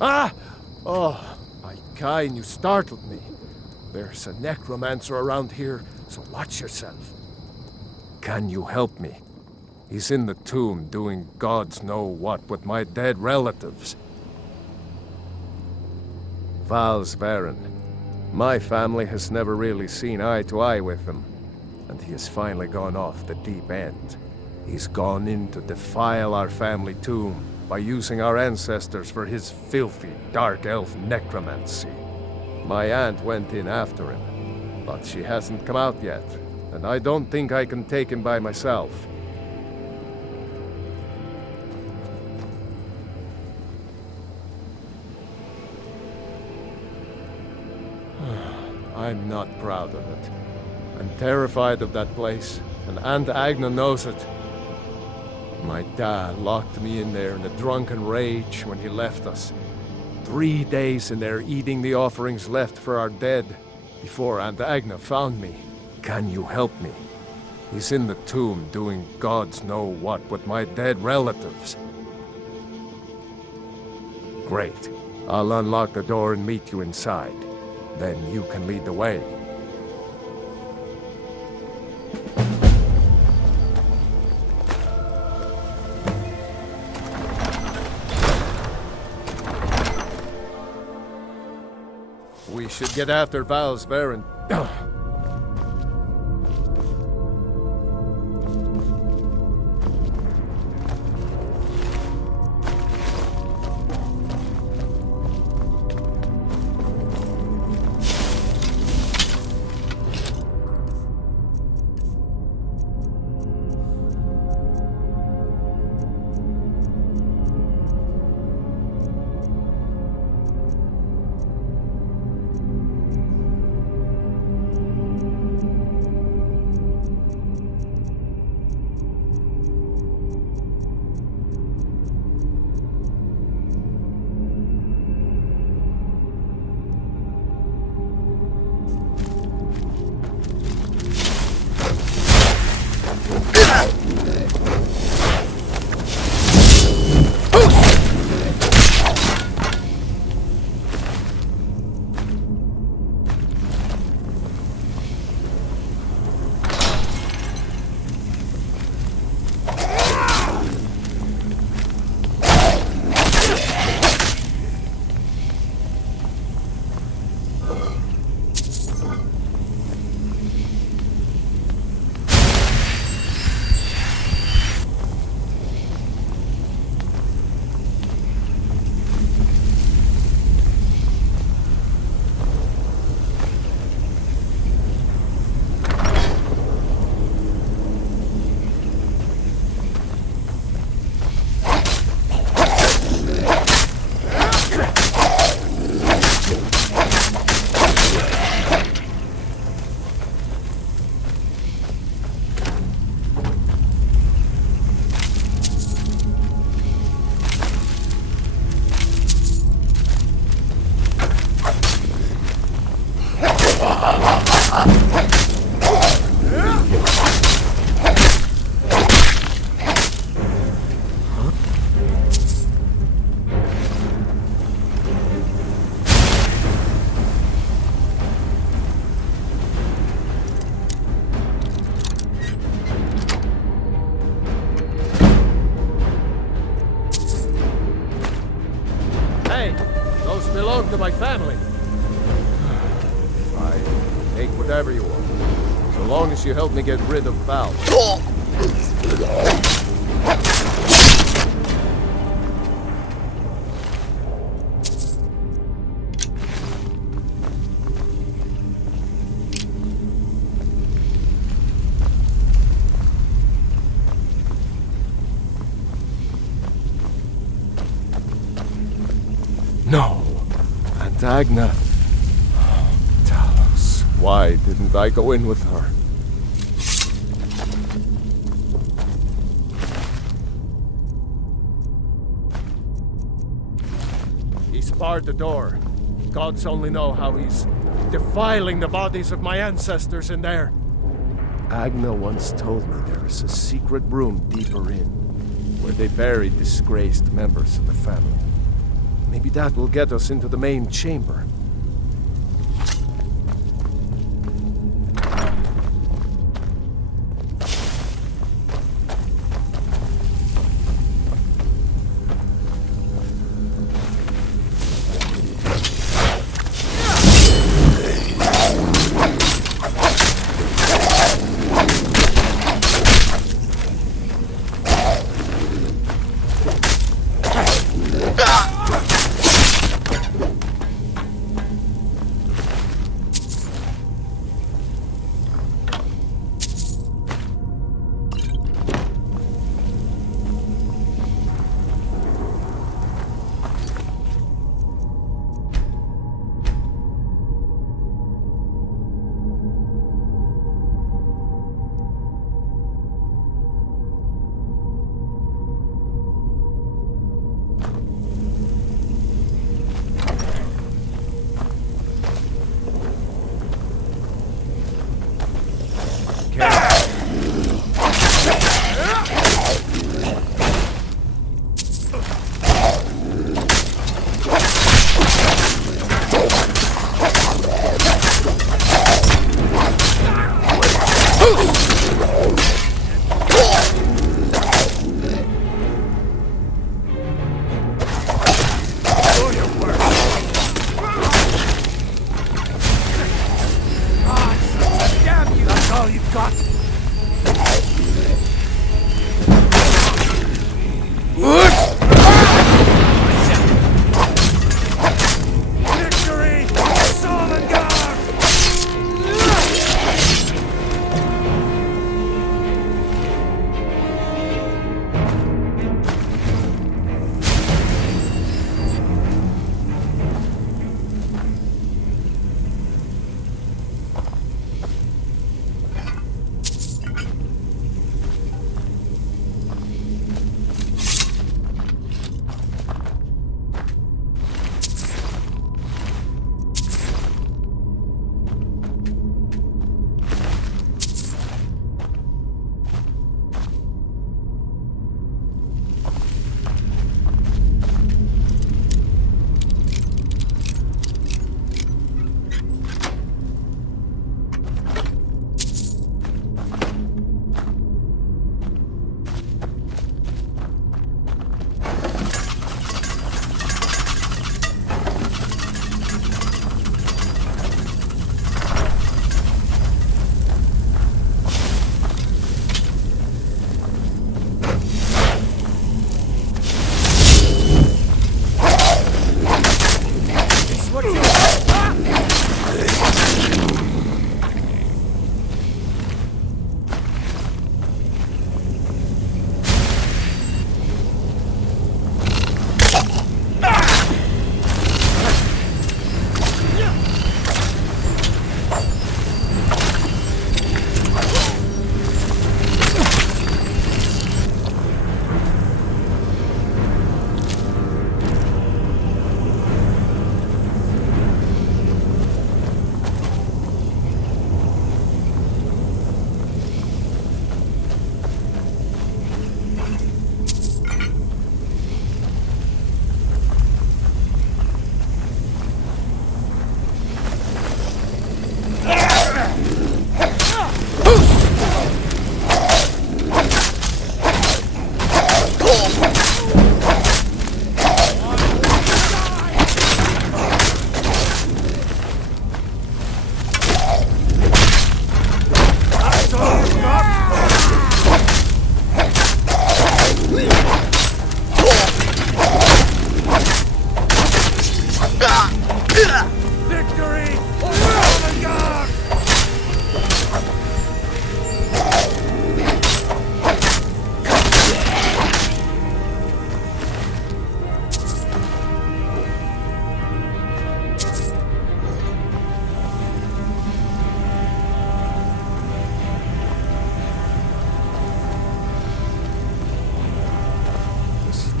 Ah! Oh, my kind, you startled me. There's a necromancer around here, so watch yourself. Can you help me? He's in the tomb doing gods know what with my dead relatives. Valsveren. My family has never really seen eye to eye with him, and he has finally gone off the deep end. He's gone in to defile our family tomb by using our ancestors for his filthy, dark elf necromancy. My aunt went in after him, but she hasn't come out yet, and I don't think I can take him by myself. I'm not proud of it. I'm terrified of that place, and Aunt Agna knows it. My dad locked me in there in a drunken rage when he left us. 3 days in there eating the offerings left for our dead, before Aunt Agna found me. Can you help me? He's in the tomb doing gods know what with my dead relatives. Great. I'll unlock the door and meet you inside. Then you can lead the way. We should get after Valsveren. To my family. Fine. Take whatever you want. So long as you help me get rid of Val. No. Agna. Talos. Why didn't I go in with her? He's barred the door. Gods only know how he's defiling the bodies of my ancestors in there. Agna once told me there is a secret room deeper in, where they buried disgraced members of the family. Maybe that will get us into the main chamber.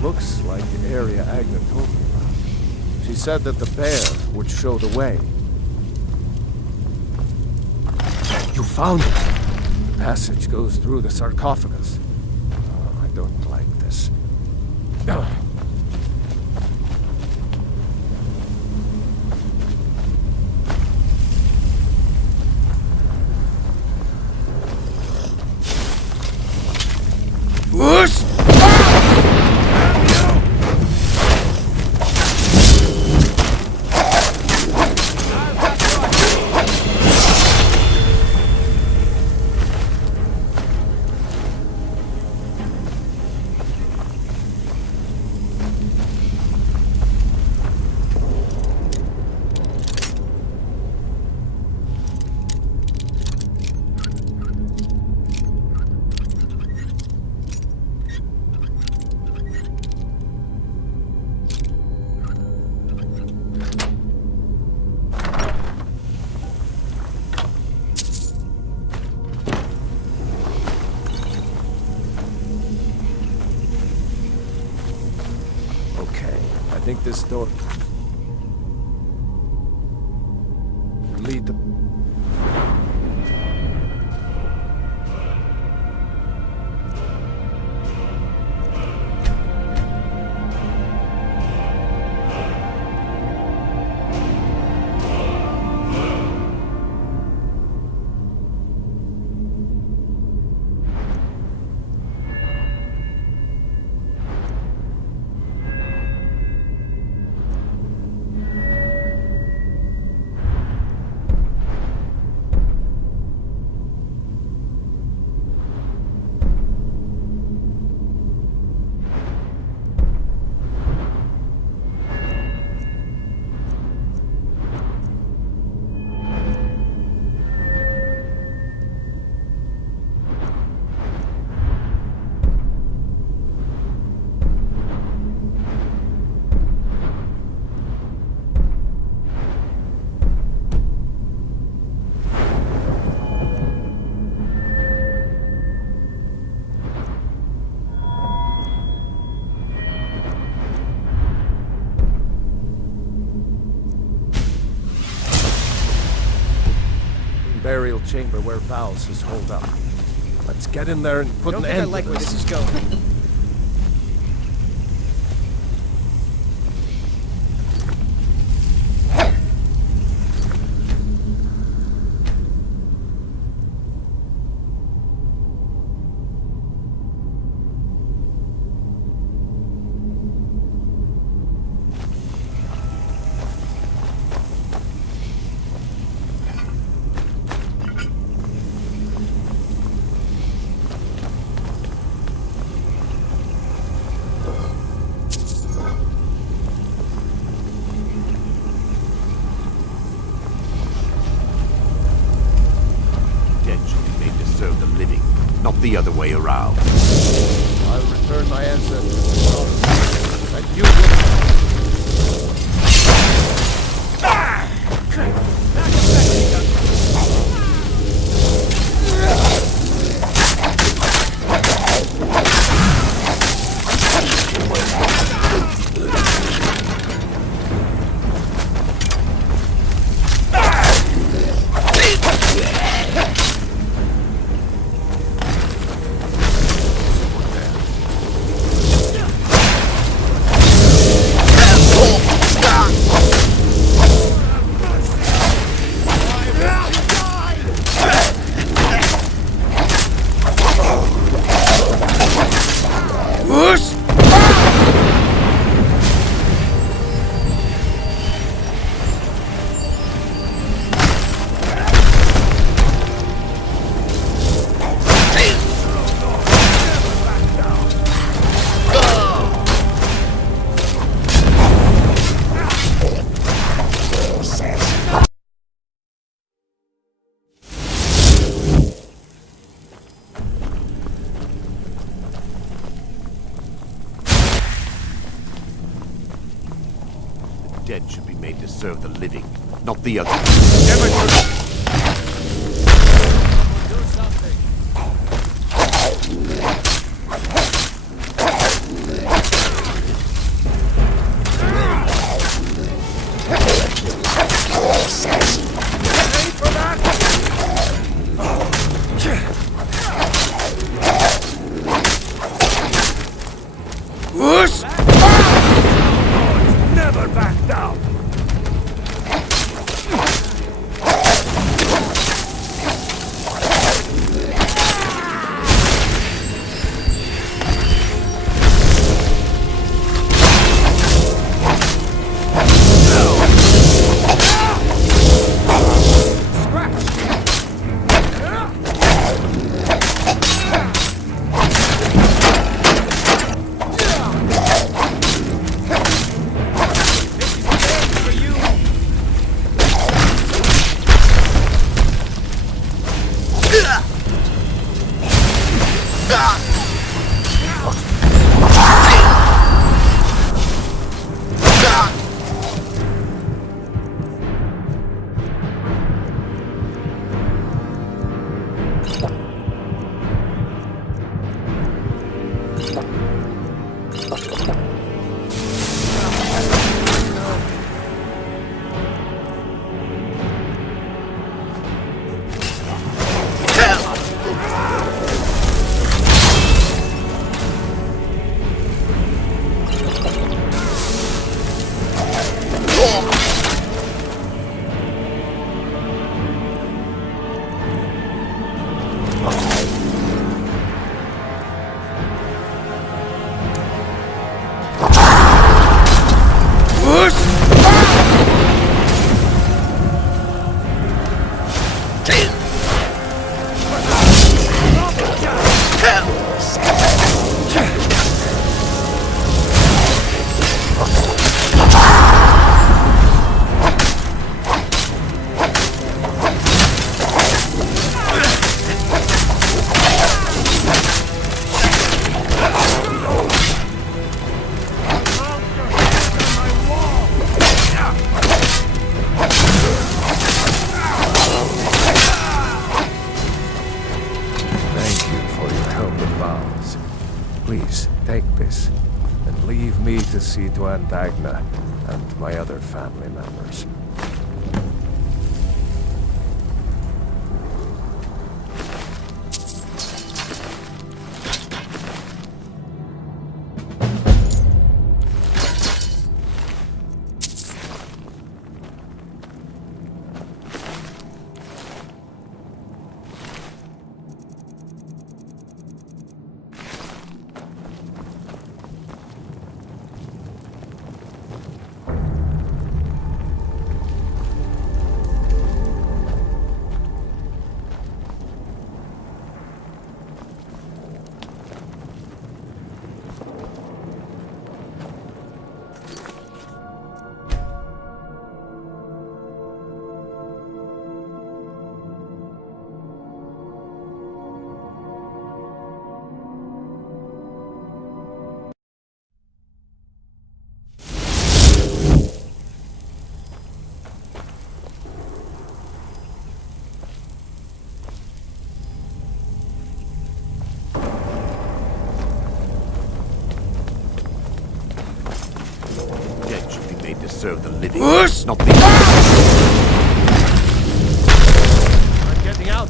Looks like the area Agnes told me about. She said that the bear would show the way. You found it! The passage goes through the sarcophagus. Oh, I don't like this. I think this door... lead to... burial chamber where Val's is holed up. Let's get in there and put an end to this. I don't think I like where this is going. The other way around. I'll return my ancestors. And you will... Dead should be made to serve the living, not the other. Do something. Never back down! Please, take this, and leave me to see to Antagna and my other family members. Serve the living, not the... I'm getting out.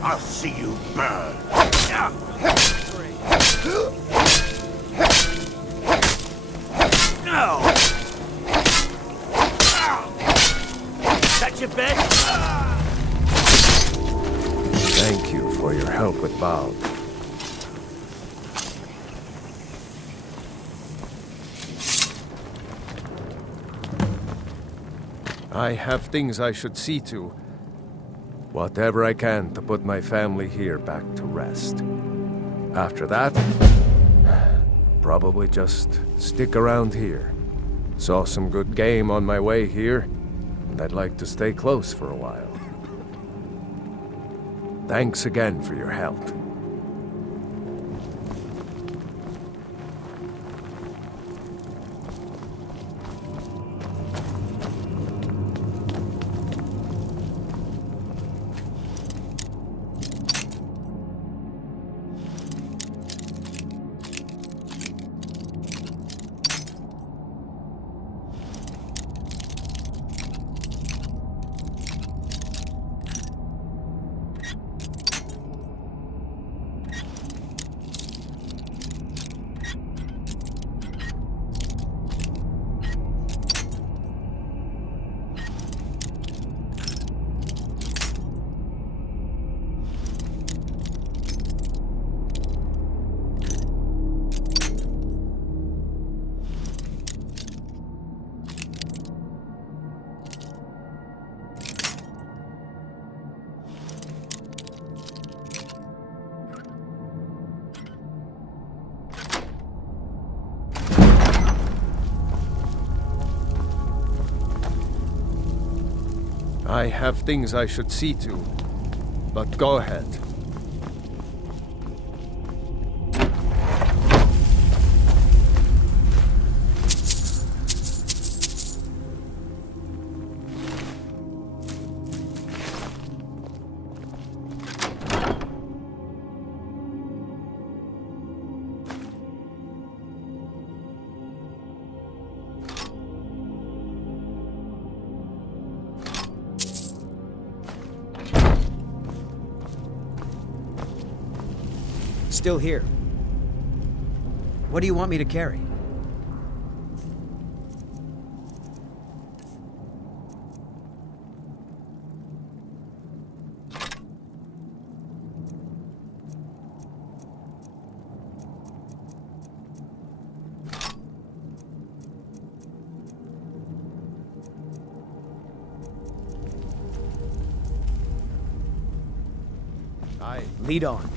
I'll see you burn. No! That's your bet? Thank you for your help with Val. I have things I should see to. Whatever I can to put my family here back to rest. After that, probably just stick around here. Saw some good game on my way here, and I'd like to stay close for a while. Thanks again for your help. I have things I should see to, but go ahead. Still here. What do you want me to carry? Lead on.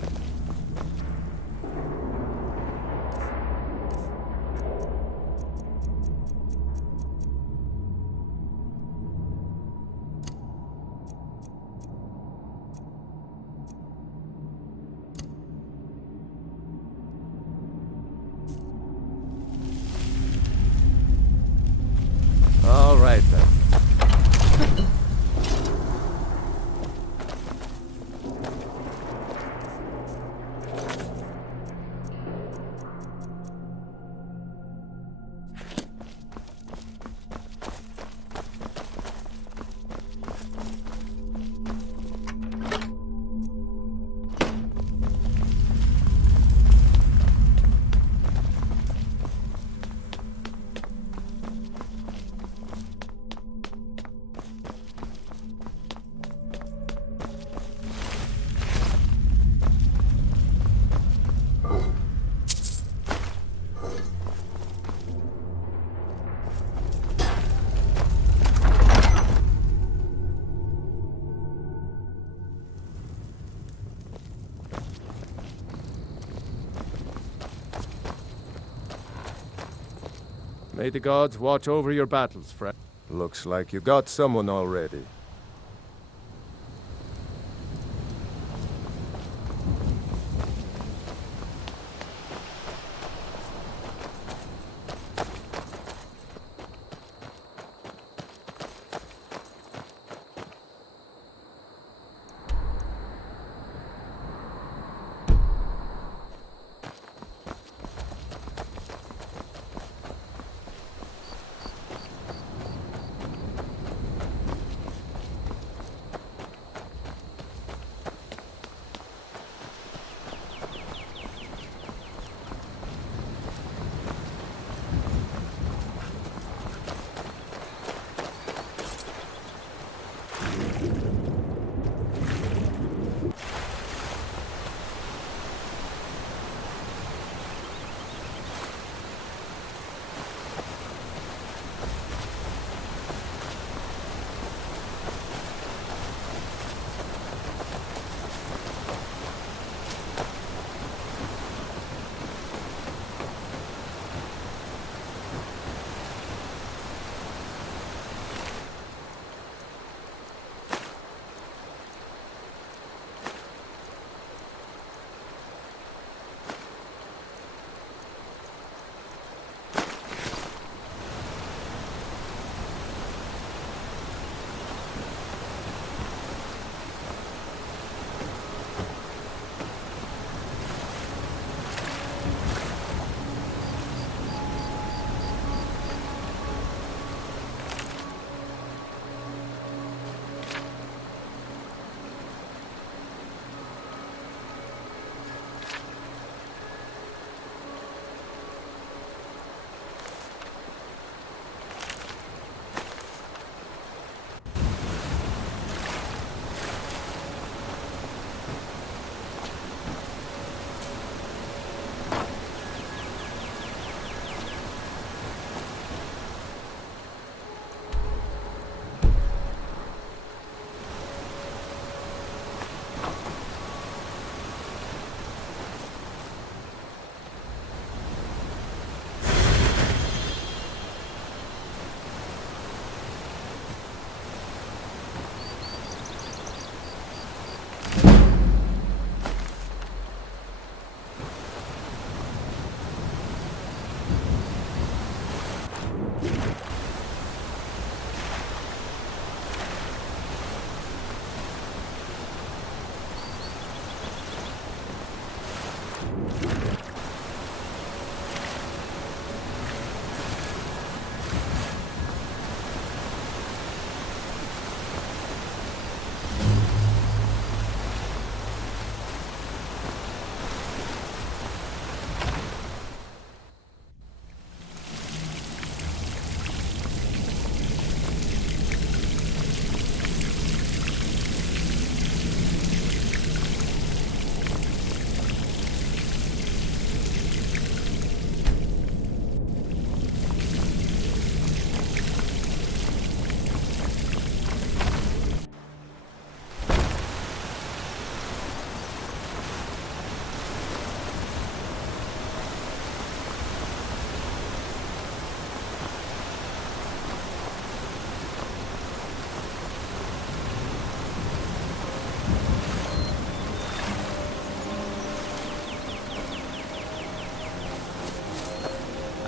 All right then. May the gods watch over your battles, friend. Looks like you got someone already.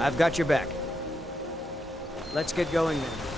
I've got your back. Let's get going then.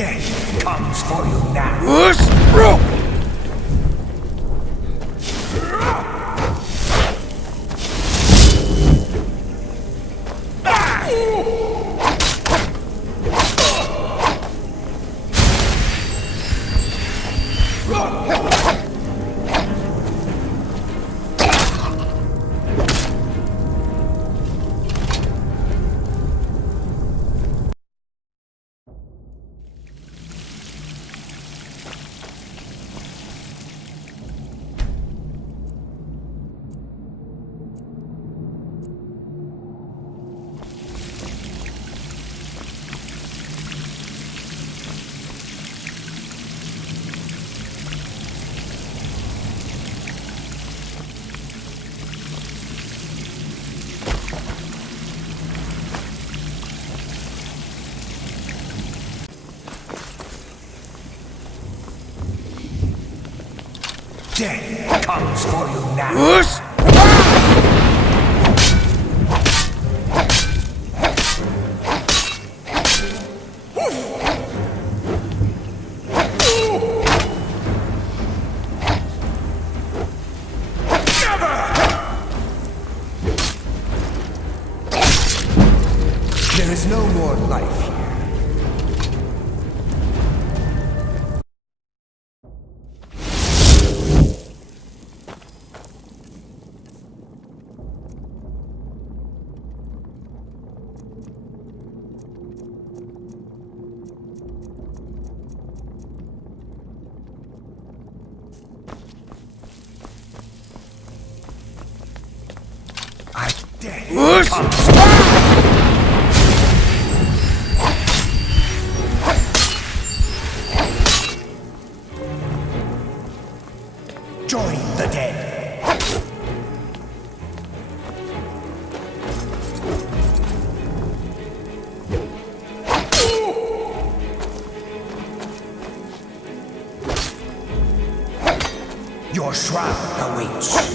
Death comes for you now. Death comes for you now. There is no more life here. I dare. Join the dead. Your shroud awaits.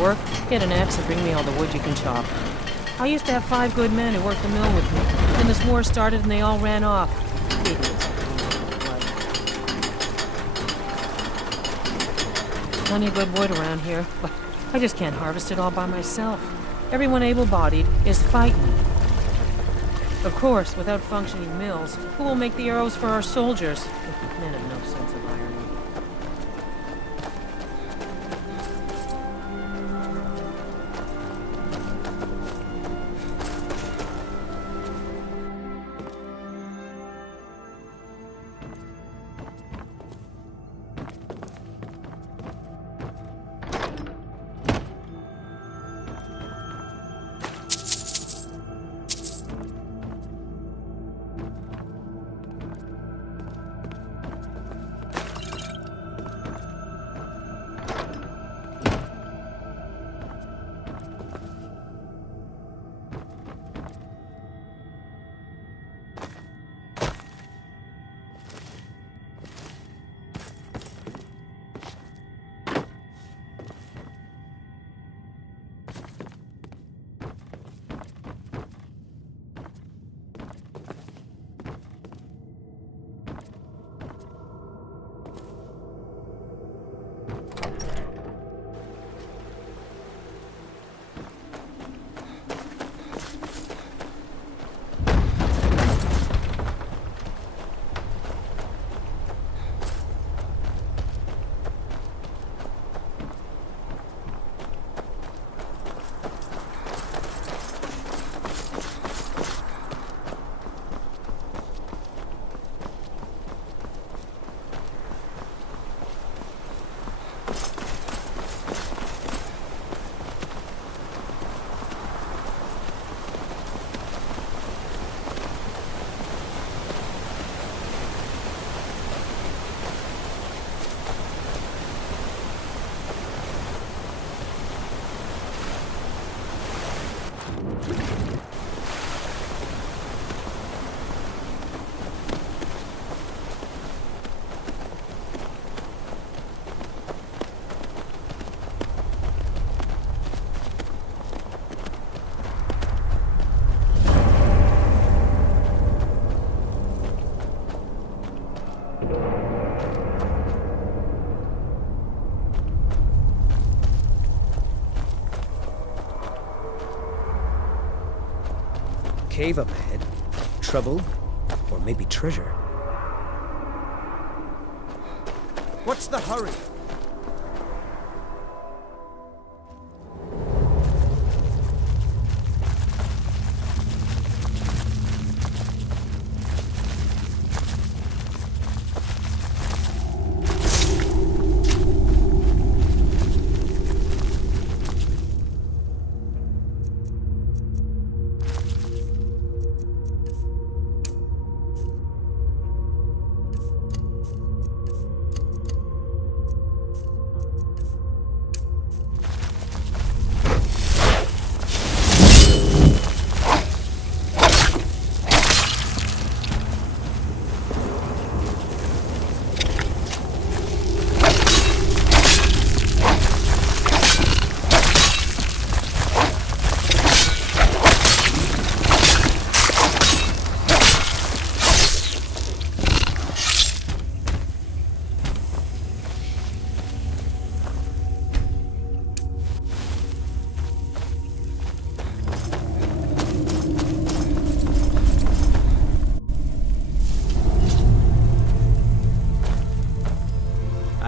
Work, get an axe and bring me all the wood you can chop. I used to have 5 good men who worked the mill with me. Then this war started and they all ran off. Idiots. Plenty of good wood around here, but I just can't harvest it all by myself. Everyone able-bodied is fighting. Of course, without functioning mills, who will make the arrows for our soldiers? Men have no sense of irony. cave up ahead. Trouble, or maybe treasure. What's the hurry?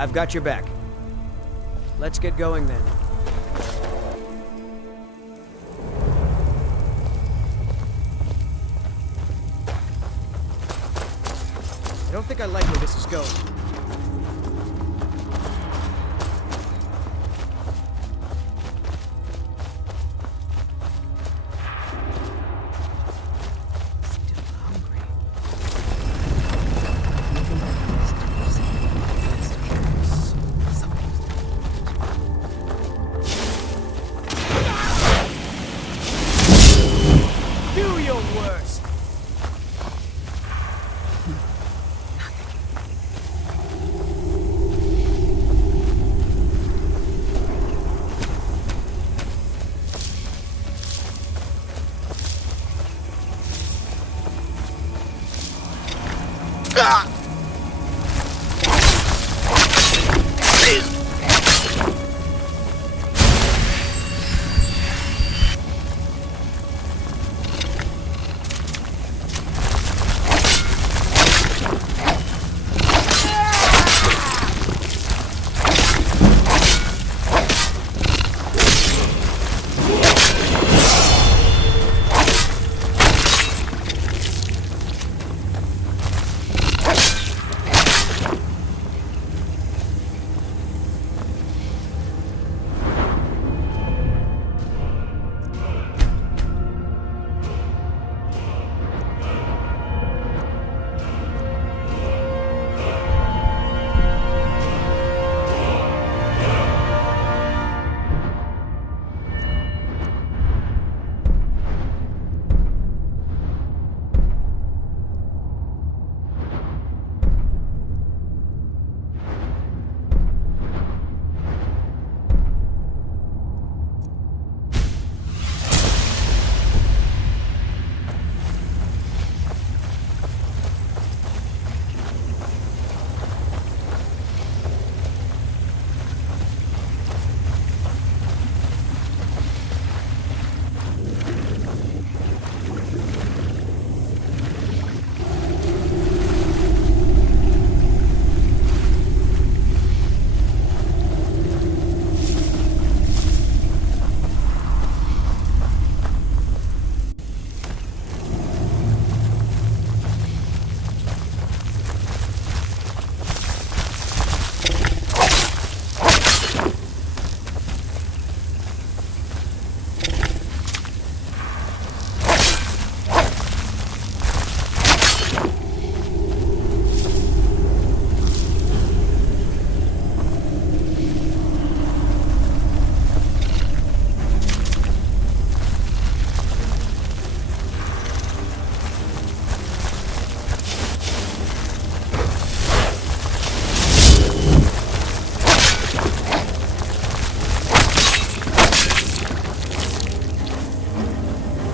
I've got your back. Let's get going then. I don't think I like where this is going.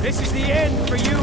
This is the end for you!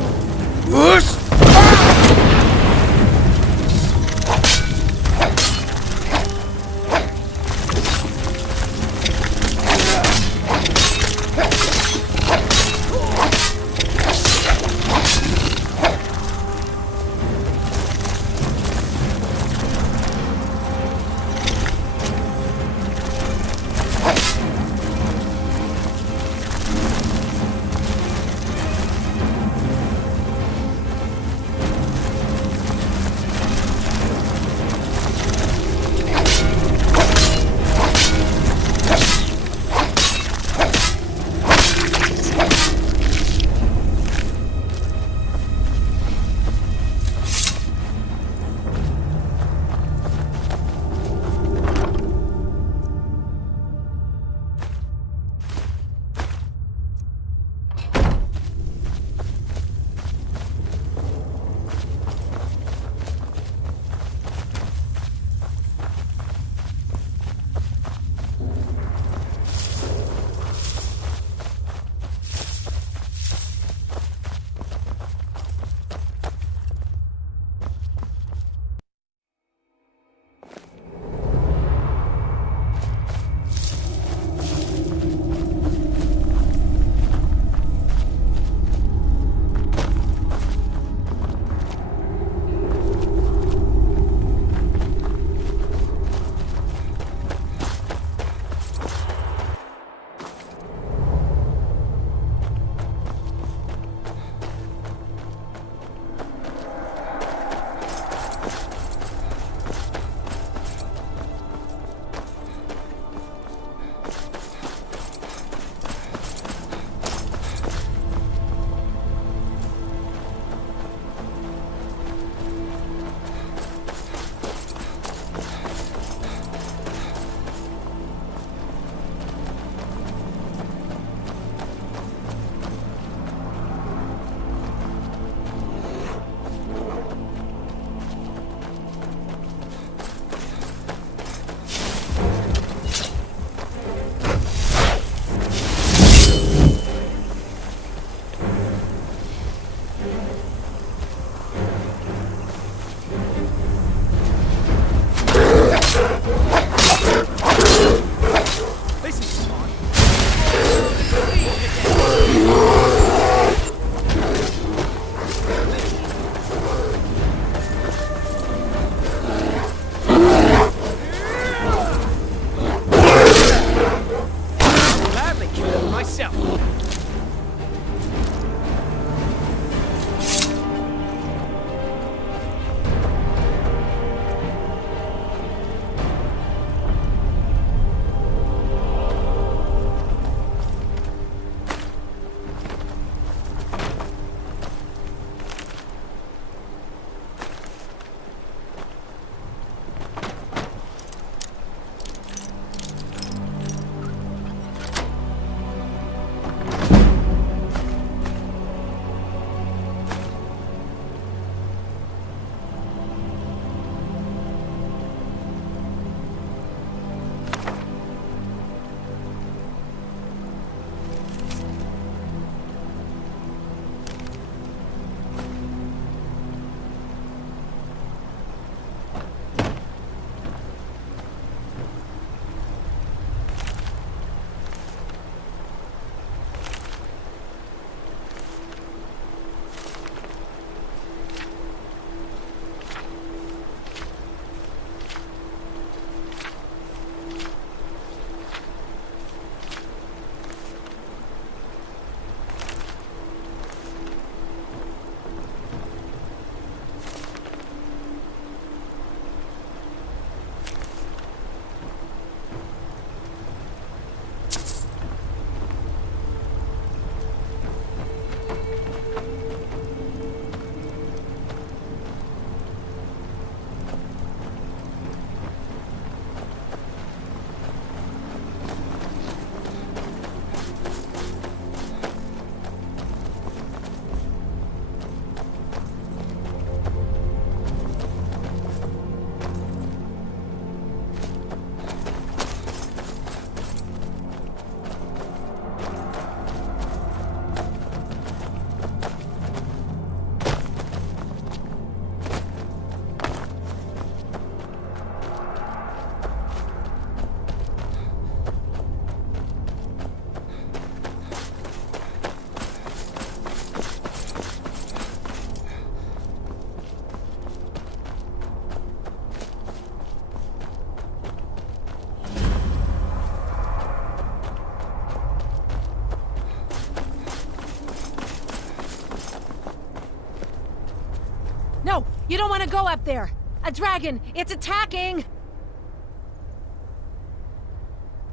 You don't want to go up there! A dragon! It's attacking!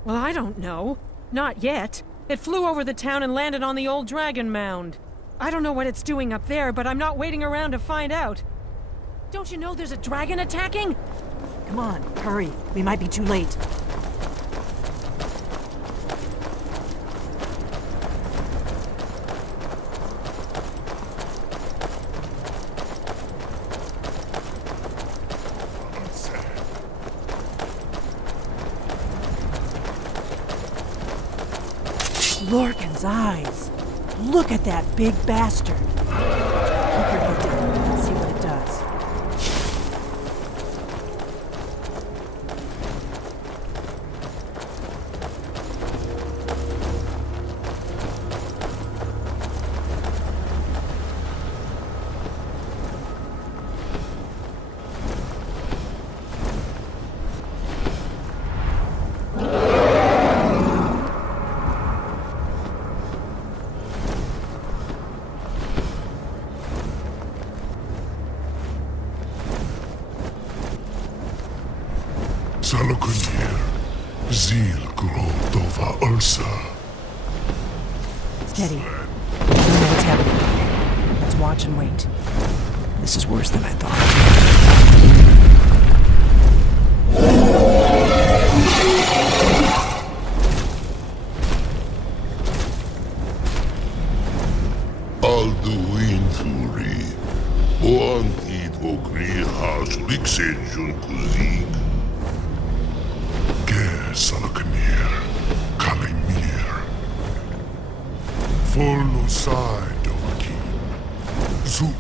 Well, I don't know. Not yet. It flew over the town and landed on the old dragon mound. I don't know what it's doing up there, but I'm not waiting around to find out. Don't you know there's a dragon attacking? Come on, hurry. We might be too late. Lorcan's eyes. Look at that big bastard. Keep your head down. Let's see what it does. Salokunir, Zil Grodova Ursa. Steady. I don't know what's happening. Let's watch and wait. This is worse than I thought. Alduinturi, Oantid Vogri Has Lixenjun Kuzig. Salokunir, Kalimir. Folusai Dovakin. Zuu,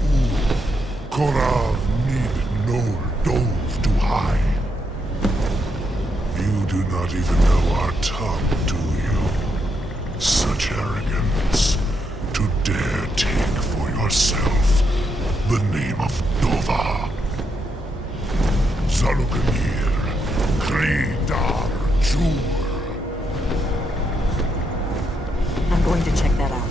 Korav Nid Nol Dov Duhai. You do not even know our tongue, do you? Such arrogance, to dare take for yourself the name of Dova. Salokunir, Kridar. I'm going to check that out.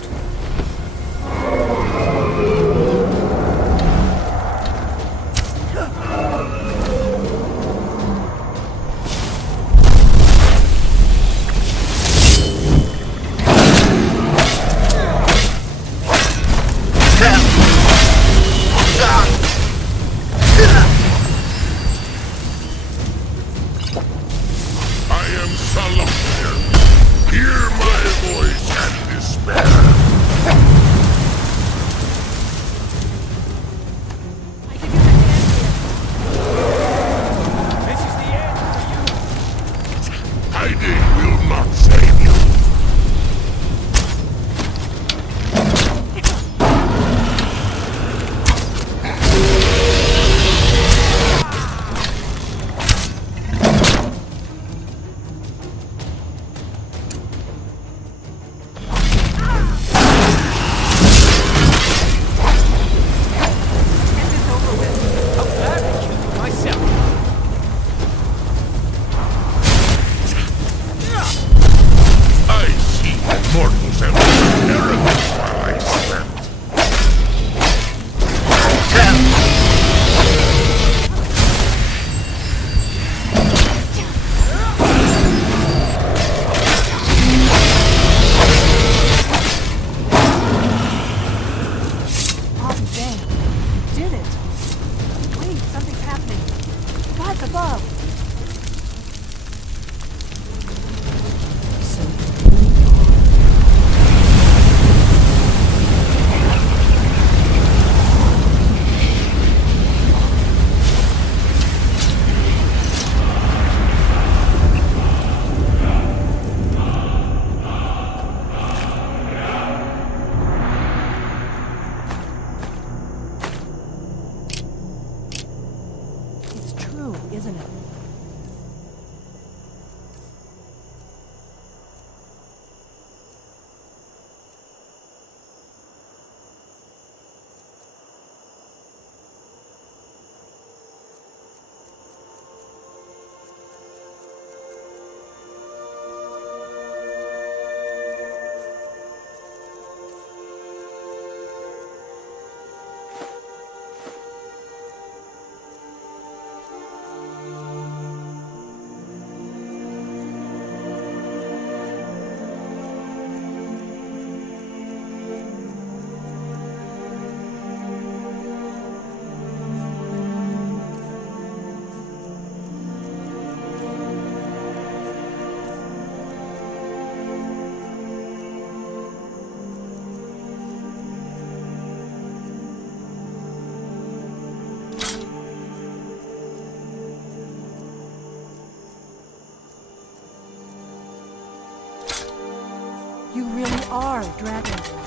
are Dragonborn.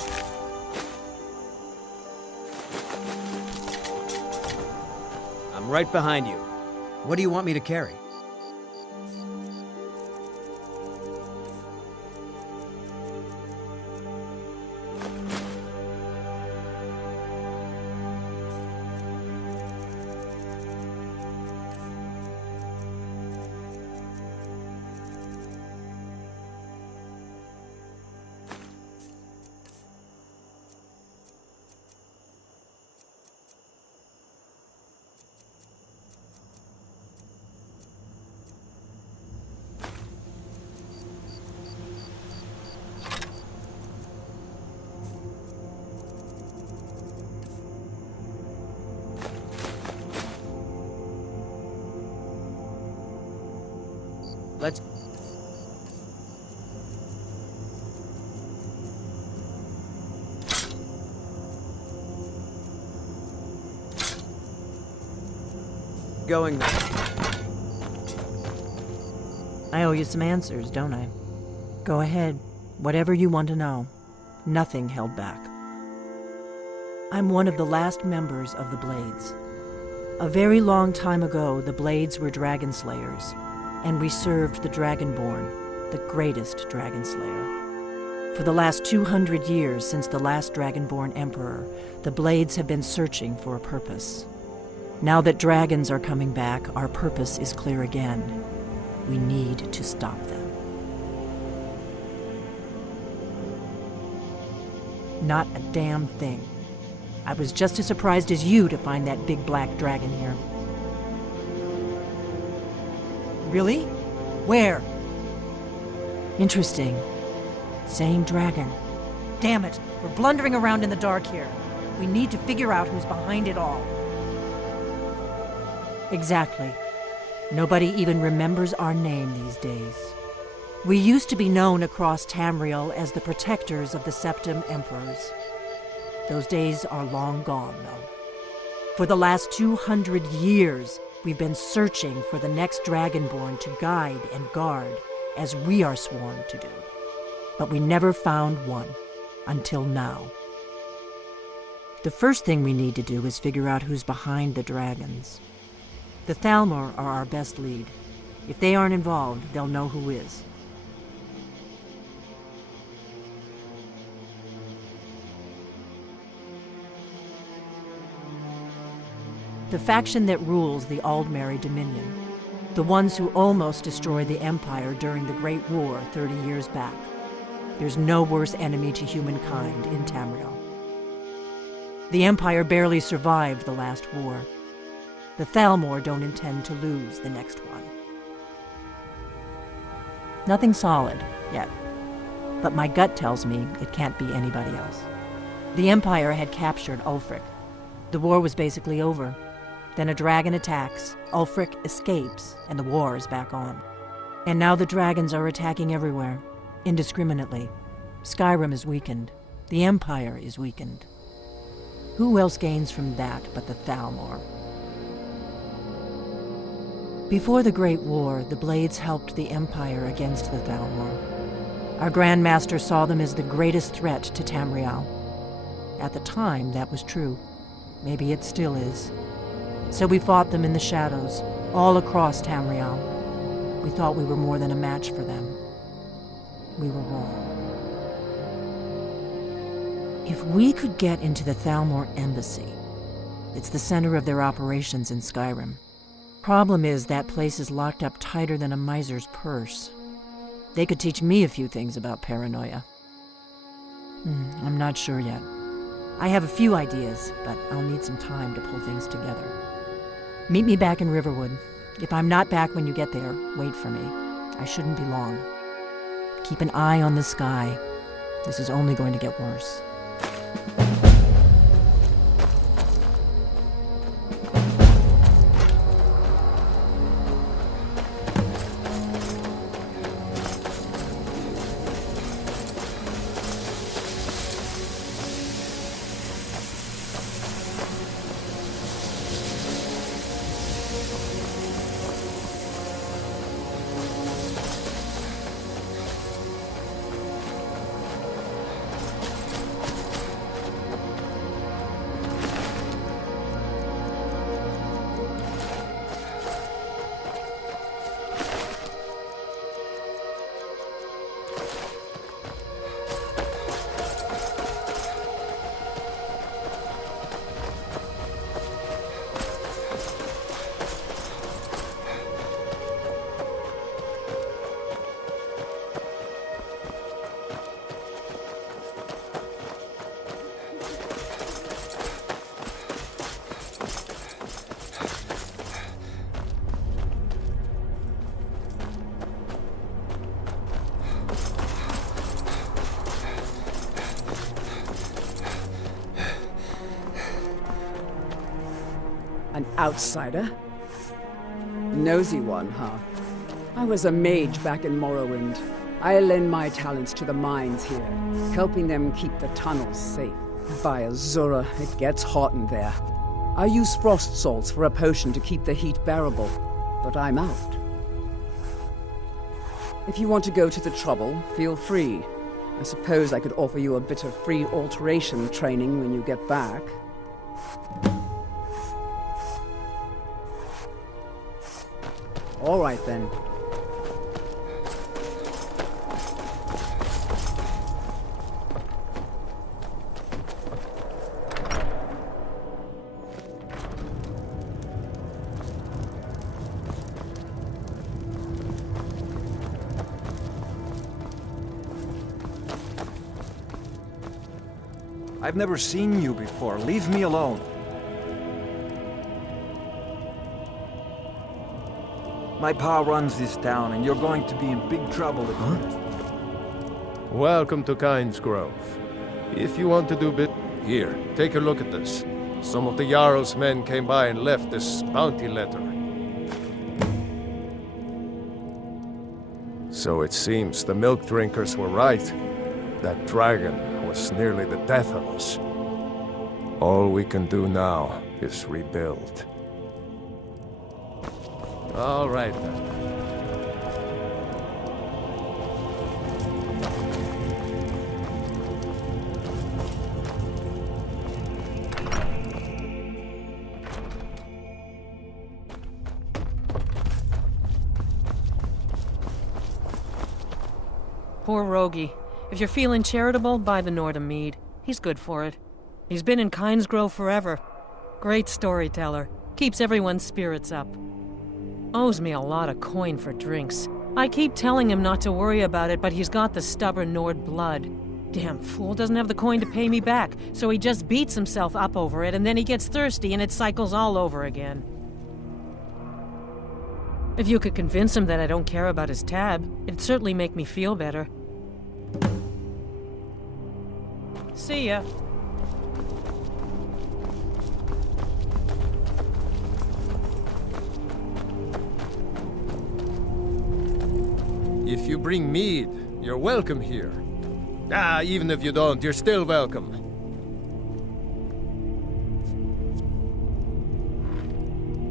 I'm right behind you. What do you want me to carry? Let's... Going now. I owe you some answers, don't I? Go ahead. Whatever you want to know. Nothing held back. I'm one of the last members of the Blades. A very long time ago, the Blades were dragon slayers, and we served the Dragonborn, the greatest dragon slayer. For the last 200 years since the last Dragonborn Emperor, the Blades have been searching for a purpose. Now that dragons are coming back, our purpose is clear again. We need to stop them. Not a damn thing. I was just as surprised as you to find that big black dragon here. Really? Where? Interesting. Same dragon. Damn it, we're blundering around in the dark here. We need to figure out who's behind it all. Exactly. Nobody even remembers our name these days. We used to be known across Tamriel as the protectors of the Septim Emperors. Those days are long gone, though. For the last 200 years, we've been searching for the next Dragonborn to guide and guard, as we are sworn to do. But we never found one, until now. The first thing we need to do is figure out who's behind the dragons. The Thalmor are our best lead. If they aren't involved, they'll know who is. The faction that rules the Aldmeri Dominion. The ones who almost destroyed the Empire during the Great War 30 years back. There's no worse enemy to humankind in Tamriel. The Empire barely survived the last war. The Thalmor don't intend to lose the next one. Nothing solid, yet. But my gut tells me it can't be anybody else. The Empire had captured Ulfric. The war was basically over. Then a dragon attacks, Ulfric escapes, and the war is back on. And now the dragons are attacking everywhere, indiscriminately. Skyrim is weakened. The Empire is weakened. Who else gains from that but the Thalmor? Before the Great War, the Blades helped the Empire against the Thalmor. Our Grand Master saw them as the greatest threat to Tamriel. At the time, that was true. Maybe it still is. So we fought them in the shadows, all across Tamriel. We thought we were more than a match for them. We were wrong. If we could get into the Thalmor embassy, it's the center of their operations in Skyrim. Problem is, that place is locked up tighter than a miser's purse. They could teach me a few things about paranoia. I'm not sure yet. I have a few ideas, but I'll need some time to pull things together. Meet me back in Riverwood. If I'm not back when you get there, wait for me. I shouldn't be long. Keep an eye on the sky. This is only going to get worse. Outsider? Nosy one, huh? I was a mage back in Morrowind. I lend my talents to the mines here, helping them keep the tunnels safe. By Azura, it gets hot in there. I use frost salts for a potion to keep the heat bearable, but I'm out. If you want to go to the trouble, feel free. I suppose I could offer you a bit of free alteration training when you get back. All right then. I've never seen you before. Leave me alone. My pa runs this town, and you're going to be in big trouble if you... Welcome to Kynes Grove. If you want to do bit... Here, take a look at this. Some of the Jarl's men came by and left this bounty letter. So it seems the milk drinkers were right. That dragon was nearly the death of us. All we can do now is rebuild. All right then. Poor Rogi. If you're feeling charitable, buy the Nordham mead. He's good for it. He's been in Kynes Grove forever. Great storyteller. Keeps everyone's spirits up. Owes me a lot of coin for drinks. I keep telling him not to worry about it, but he's got the stubborn Nord blood. Damn fool doesn't have the coin to pay me back, so he just beats himself up over it, and then he gets thirsty and it cycles all over again. If you could convince him that I don't care about his tab, it'd certainly make me feel better. See ya. If you bring mead, you're welcome here. Even if you don't, you're still welcome.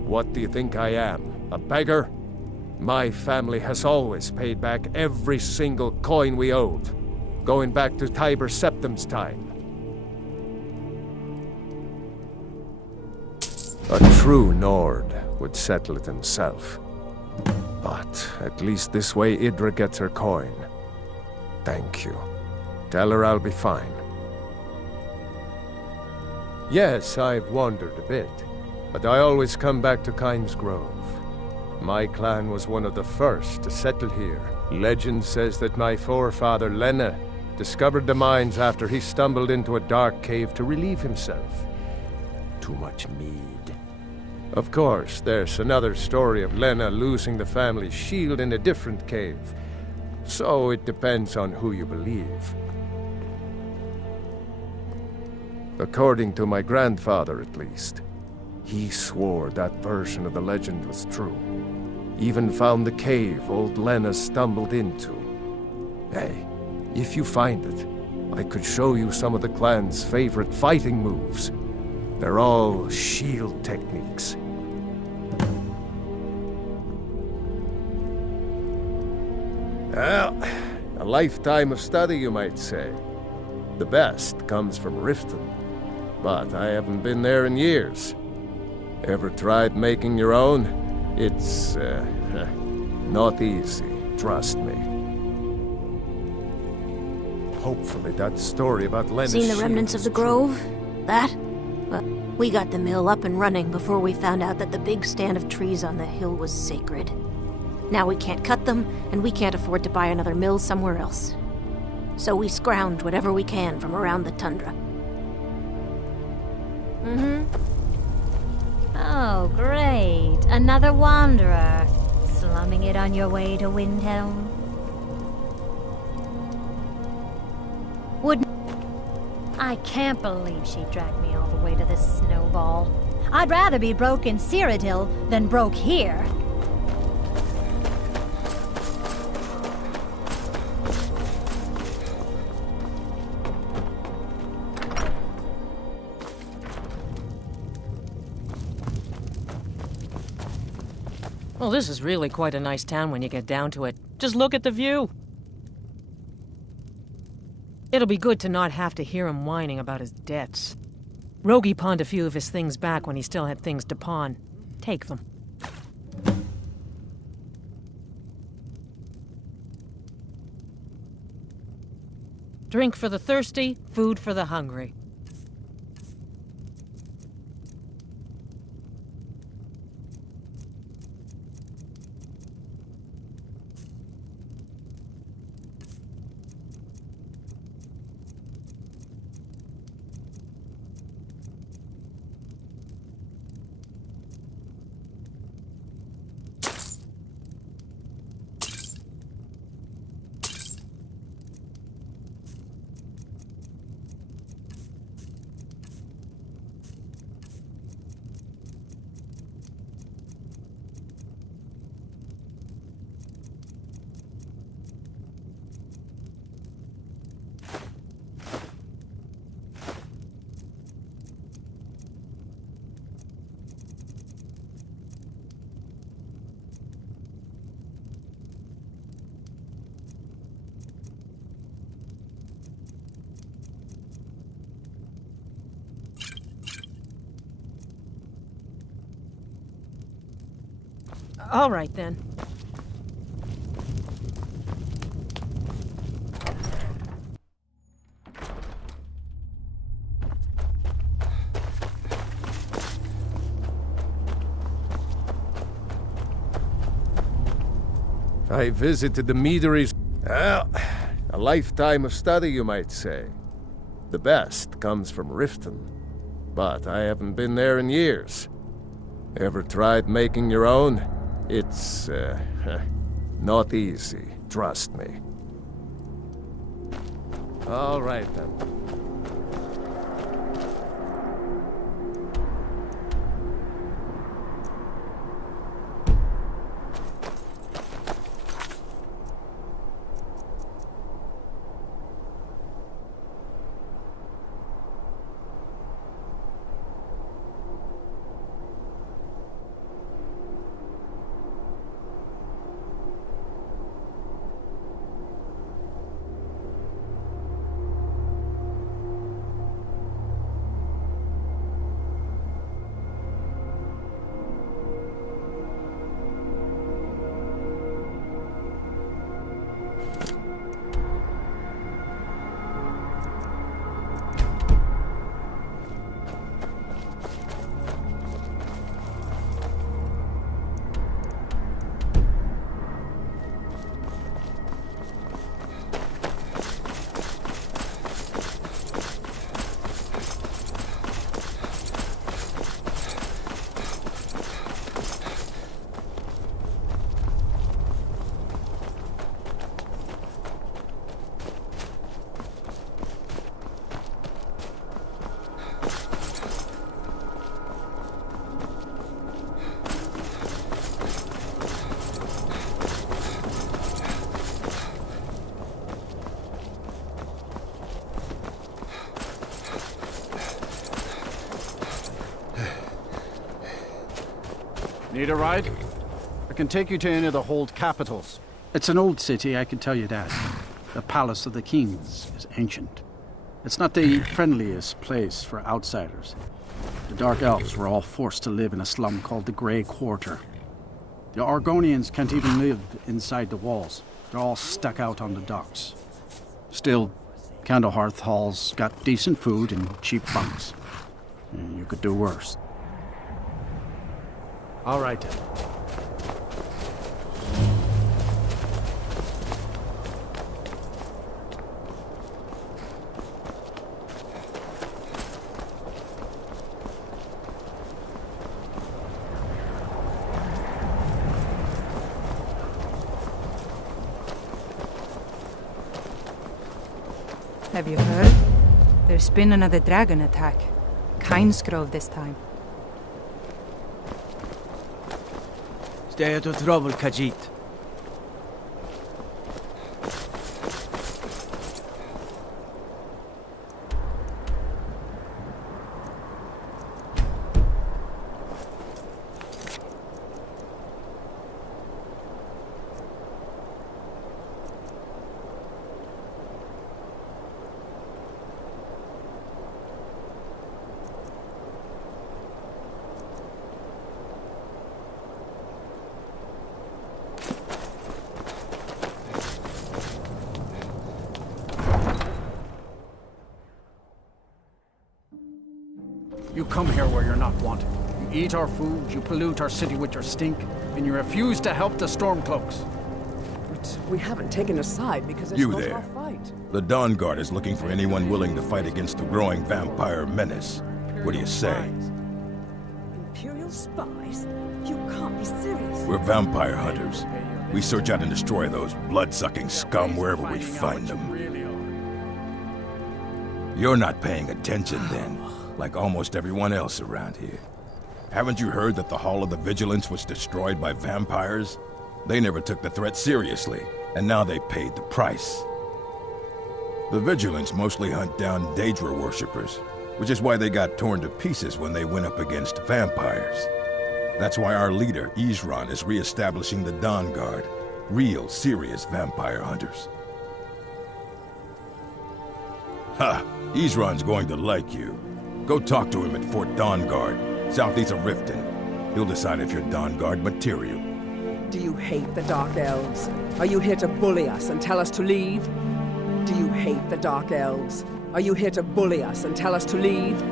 What do you think I am? A beggar? My family has always paid back every single coin we owed, going back to Tiber Septim's time. A true Nord would settle it himself. But at least this way Idra gets her coin. Thank you. Tell her I'll be fine. Yes, I've wandered a bit, but I always come back to Kynes Grove. My clan was one of the first to settle here. Legend says that my forefather Lena discovered the mines after he stumbled into a dark cave to relieve himself. Too much mead. Of course, there's another story of Lena losing the family's shield in a different cave. So it depends on who you believe. According to my grandfather, at least. He swore that version of the legend was true. Even found the cave old Lena stumbled into. Hey, if you find it, I could show you some of the clan's favorite fighting moves. They're all shield techniques. Well, a lifetime of study, you might say. The best comes from Riften, but I haven't been there in years. Ever tried making your own? It's, not easy, trust me. Hopefully that story about Lena's Seen the remnants of the grove? That? Well, we got the mill up and running before we found out that the big stand of trees on the hill was sacred. Now we can't cut them, and we can't afford to buy another mill somewhere else. So we scrounge whatever we can from around the tundra. Oh, great. Another wanderer. Slumming it on your way to Windhelm. I can't believe she dragged me all the way to this snowball. I'd rather be broke in Cyrodiil than broke here. Well, this is really quite a nice town when you get down to it. Just look at the view. It'll be good to not have to hear him whining about his debts. Rogie pawned a few of his things back when he still had things to pawn. Take them. Drink for the thirsty, food for the hungry. All right, then. I visited the meaderies. Well, a lifetime of study, you might say. The best comes from Riften, but I haven't been there in years. Ever tried making your own? It's, not easy, trust me. All right, then. Need a ride? I can take you to any of the hold capitals. It's an old city, I can tell you that. The Palace of the Kings is ancient. It's not the friendliest place for outsiders. The Dark Elves were all forced to live in a slum called the Grey Quarter. The Argonians can't even live inside the walls. They're all stuck out on the docks. Still, Candlehearth Hall's got decent food and cheap bunks. You could do worse. All right, then. Have you heard? There's been another dragon attack. Kynesgrove this time. Stay out of trouble, Khajiit. You come here where you're not wanted. You eat our food, you pollute our city with your stink, and you refuse to help the Stormcloaks. But we haven't taken a side because it's You not there. our fight. The Dawn Guard is looking for anyone willing to fight against the growing vampire menace. What do you say? Imperial spies? You can't be serious. We're vampire hunters. We search out and destroy those blood-sucking scum wherever we find them. You're not paying attention then, like almost everyone else around here. Haven't you heard that the Hall of the Vigilance was destroyed by vampires? They never took the threat seriously, and now they paid the price. The Vigilance mostly hunt down Daedra worshippers, which is why they got torn to pieces when they went up against vampires. That's why our leader, Isran, is re-establishing the Dawn Guard. Real, serious vampire hunters. Ha! Isran's going to like you. Go talk to him at Fort Dawn Guard, southeast of Riften. He'll decide if you're Dawn Guard material. Do you hate the Dark Elves? Are you here to bully us and tell us to leave? Do you hate the Dark Elves? Are you here to bully us and tell us to leave?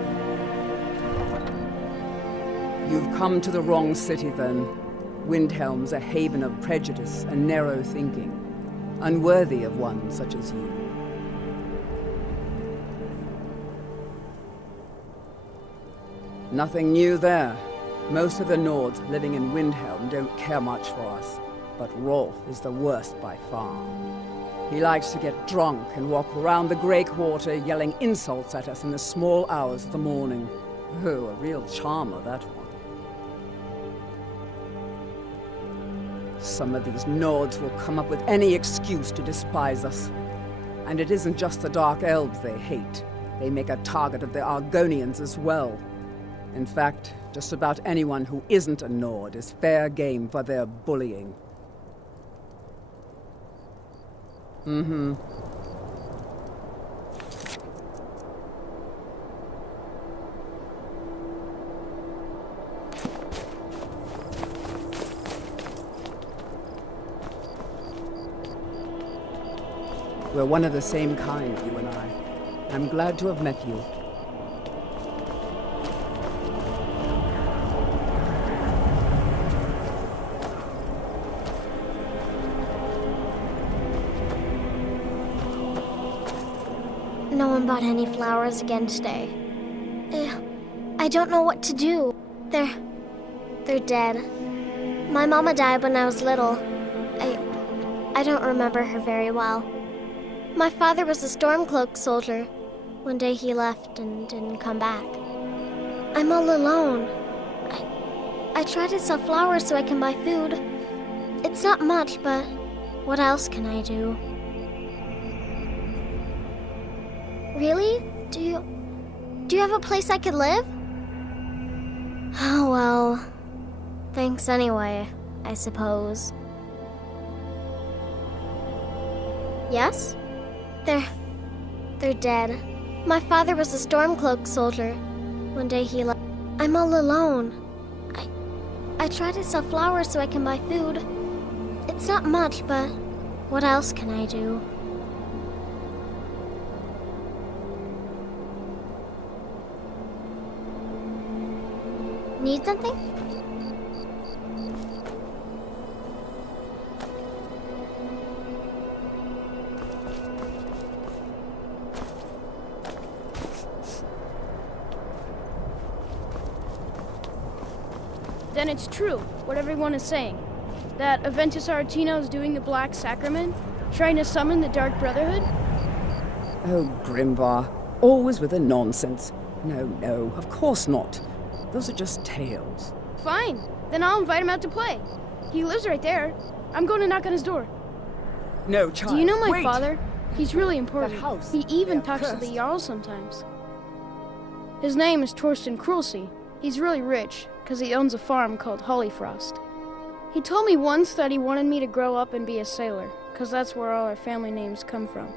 You've come to the wrong city, then. Windhelm's a haven of prejudice and narrow thinking, unworthy of one such as you. Nothing new there. Most of the Nords living in Windhelm don't care much for us, but Rolf is the worst by far. He likes to get drunk and walk around the Grey Quarter yelling insults at us in the small hours of the morning. Oh, a real charmer, that one. Some of these Nords will come up with any excuse to despise us. And it isn't just the Dark Elves they hate. They make a target of the Argonians as well. In fact, just about anyone who isn't a Nord is fair game for their bullying. Mm-hmm. We're one of the same kind, you and I. I'm glad to have met you. No one bought any flowers again today. I don't know what to do. They're dead. My mama died when I was little. I don't remember her very well. My father was a Stormcloak soldier. One day he left and didn't come back. I'm all alone. I try to sell flowers so I can buy food. It's not much, but what else can I do? Really? Do you have a place I could live? Oh, well. Thanks anyway, I suppose. Yes? They're dead. My father was a Stormcloak soldier. One day he left. I'm all alone. I try to sell flowers so I can buy food. It's not much, but what else can I do? Need something? Then it's true, what everyone is saying. That Aventus Aretino is doing the Black Sacrament, trying to summon the Dark Brotherhood? Oh, Grimvar, always with the nonsense. No, of course not. Those are just tales. Fine, then I'll invite him out to play. He lives right there. I'm going to knock on his door. No, child. Do you know my wait. father? He's really important. house, He even they are talks to the cursed. Jarl sometimes. His name is Torsten Krulsey. He's really rich, because he owns a farm called Hollyfrost. He told me once that he wanted me to grow up and be a sailor, because that's where all our family names come from.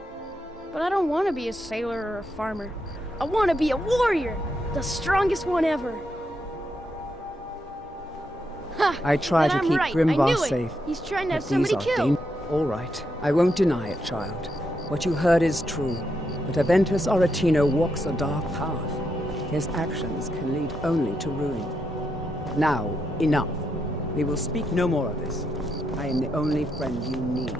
But I don't want to be a sailor or a farmer. I want to be a warrior! The strongest one ever! Ha! I try then to I'm keep right. I Grimvar knew it. safe. He's trying to have but somebody these are killed. All right. I won't deny it, child. What you heard is true. But Aventus Aretino walks a dark path. His actions can lead only to ruin. Now, enough. We will speak no more of this. I am the only friend you need.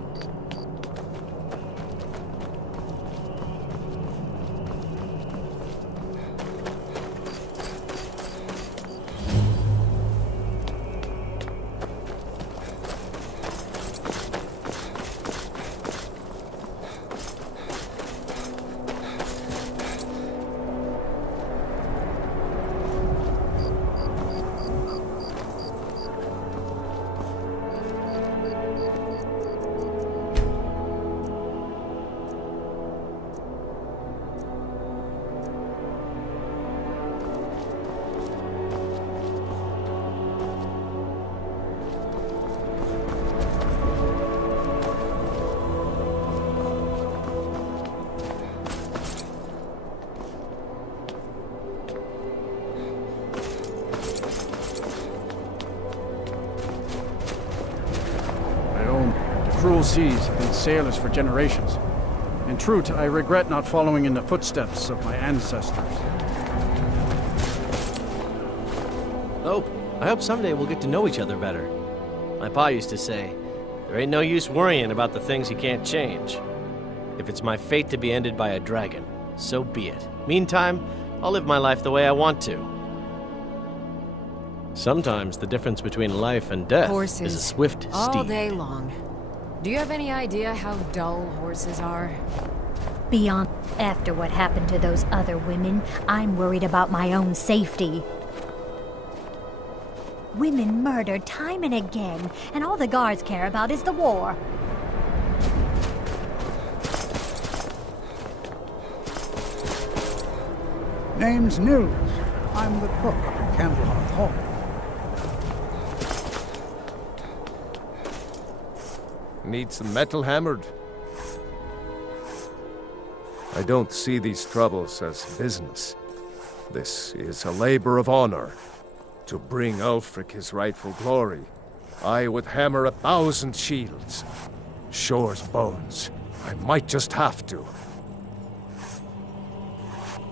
Cruel seas have been sailors for generations. In truth, I regret not following in the footsteps of my ancestors. Nope. I hope someday we'll get to know each other better. My pa used to say, there ain't no use worrying about the things you can't change. If it's my fate to be ended by a dragon, so be it. Meantime, I'll live my life the way I want to. Sometimes the difference between life and death Horses. is a swift steed. All day long. Do you have any idea how dull horses are? Beyond. After what happened to those other women, I'm worried about my own safety. Women murdered time and again, and all the guards care about is the war. Name's Nils. I'm the cook at Candlehearth Hall. Need some metal hammered? I don't see these troubles as business. This is a labor of honor. To bring Ulfric his rightful glory, I would hammer 1,000 shields. Shore's bones. I might just have to.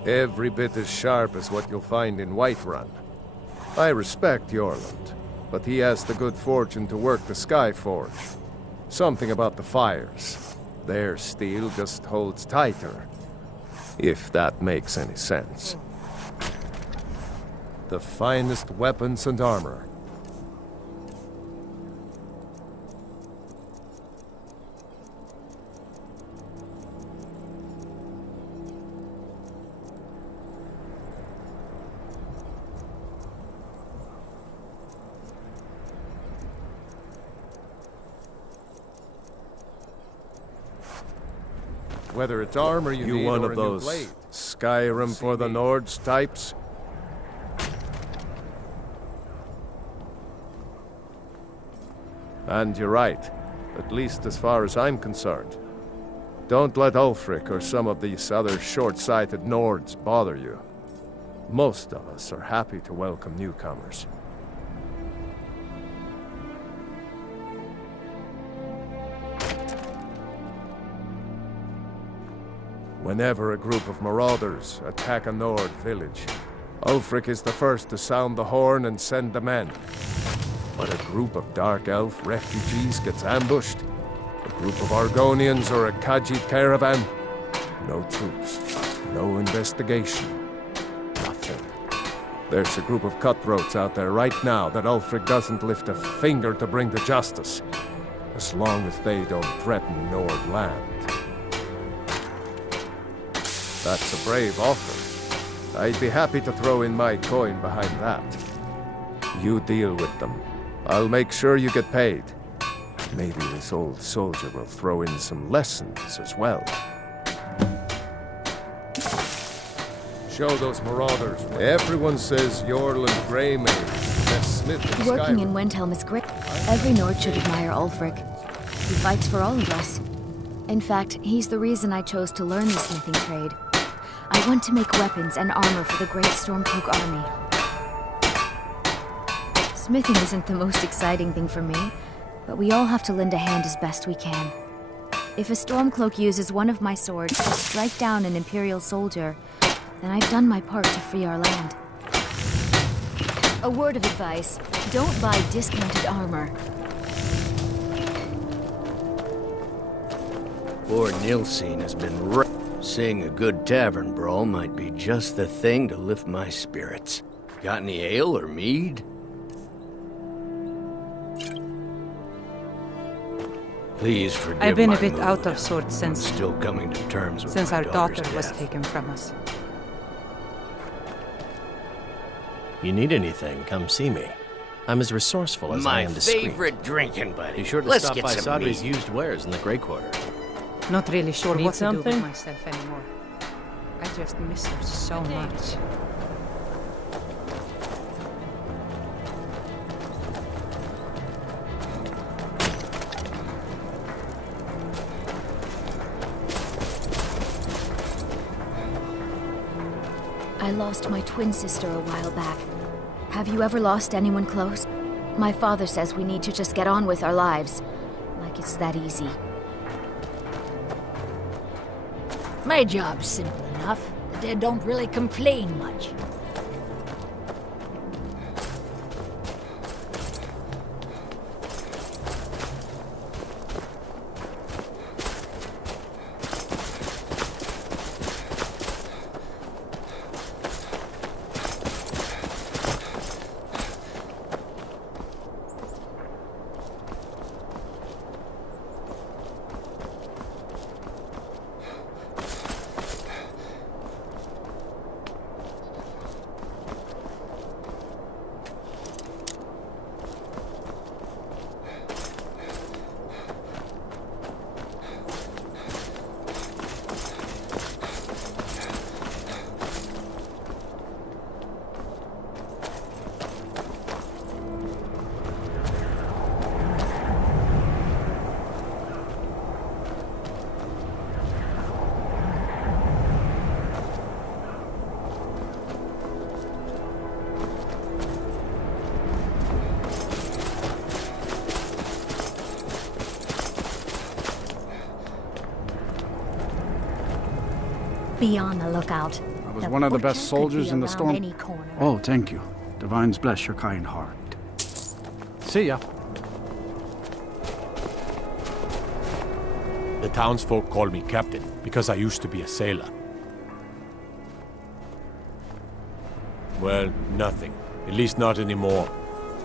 Every bit as sharp as what you'll find in Whiterun. I respect Jorland, but he has the good fortune to work the Skyforge. Something about the fires. Their steel just holds tighter. If that makes any sense. The finest weapons and armor. Whether it's armor you need one or of a new those blade. Skyrim for the Nords types? And you're right, at least as far as I'm concerned. Don't let Ulfric or some of these other short-sighted Nords bother you. Most of us are happy to welcome newcomers. Whenever a group of marauders attack a Nord village, Ulfric is the first to sound the horn and send the men. But a group of Dark Elf refugees gets ambushed, a group of Argonians or a Khajiit caravan, no troops, no investigation, nothing. There's a group of cutthroats out there right now that Ulfric doesn't lift a finger to bring to justice, as long as they don't threaten Nord land. That's a brave offer. I'd be happy to throw in my coin behind that. You deal with them. I'll make sure you get paid. Maybe this old soldier will throw in some lessons as well. Show those marauders. Everyone says Jarl and Greymane is the best smith in Skyrim. Working in Windhelm is great. Every Nord should admire Ulfric. He fights for all of us. In fact, he's the reason I chose to learn the smithing trade. I want to make weapons and armor for the great Stormcloak army. Smithing isn't the most exciting thing for me, but we all have to lend a hand as best we can. If a Stormcloak uses one of my swords to strike down an Imperial soldier, then I've done my part to free our land. A word of advice, don't buy discounted armor. Poor Nilsine has been Seeing a good tavern brawl might be just the thing to lift my spirits. Got any ale or mead? Please forgive I've been my a bit mood. out of sorts since Still coming to terms with since my our daughter's daughter was death. taken from us. You need anything, come see me. I'm as resourceful as I My am discreet. favorite drinking buddy. Be sure to Let's stop get by some Sadri's mead. used wares in the Grey Quarter. Not really sure Need what to do something? with myself anymore. I just miss her so much. I lost my twin sister a while back. Have you ever lost anyone close? My father says we need to just get on with our lives. Like it's that easy. My job's simple enough. The dead don't really complain much. Be on the lookout. I was one of the best soldiers in the storm. Any corner. Oh, thank you. Divines bless your kind heart. See ya. The townsfolk call me captain because I used to be a sailor. Well, nothing. At least not anymore.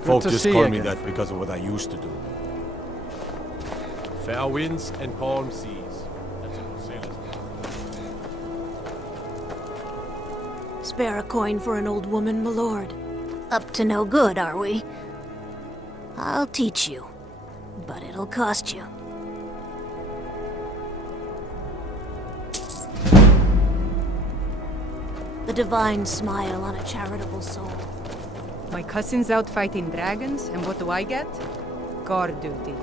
Folk to just see call you me again. that because of what I used to do. Fair winds and calm seas. That's what sailors do. Spare a coin for an old woman, my lord. Up to no good, are we? I'll teach you, but it'll cost you. The divine smile on a charitable soul. My cousin's out fighting dragons, and what do I get? Guard duty.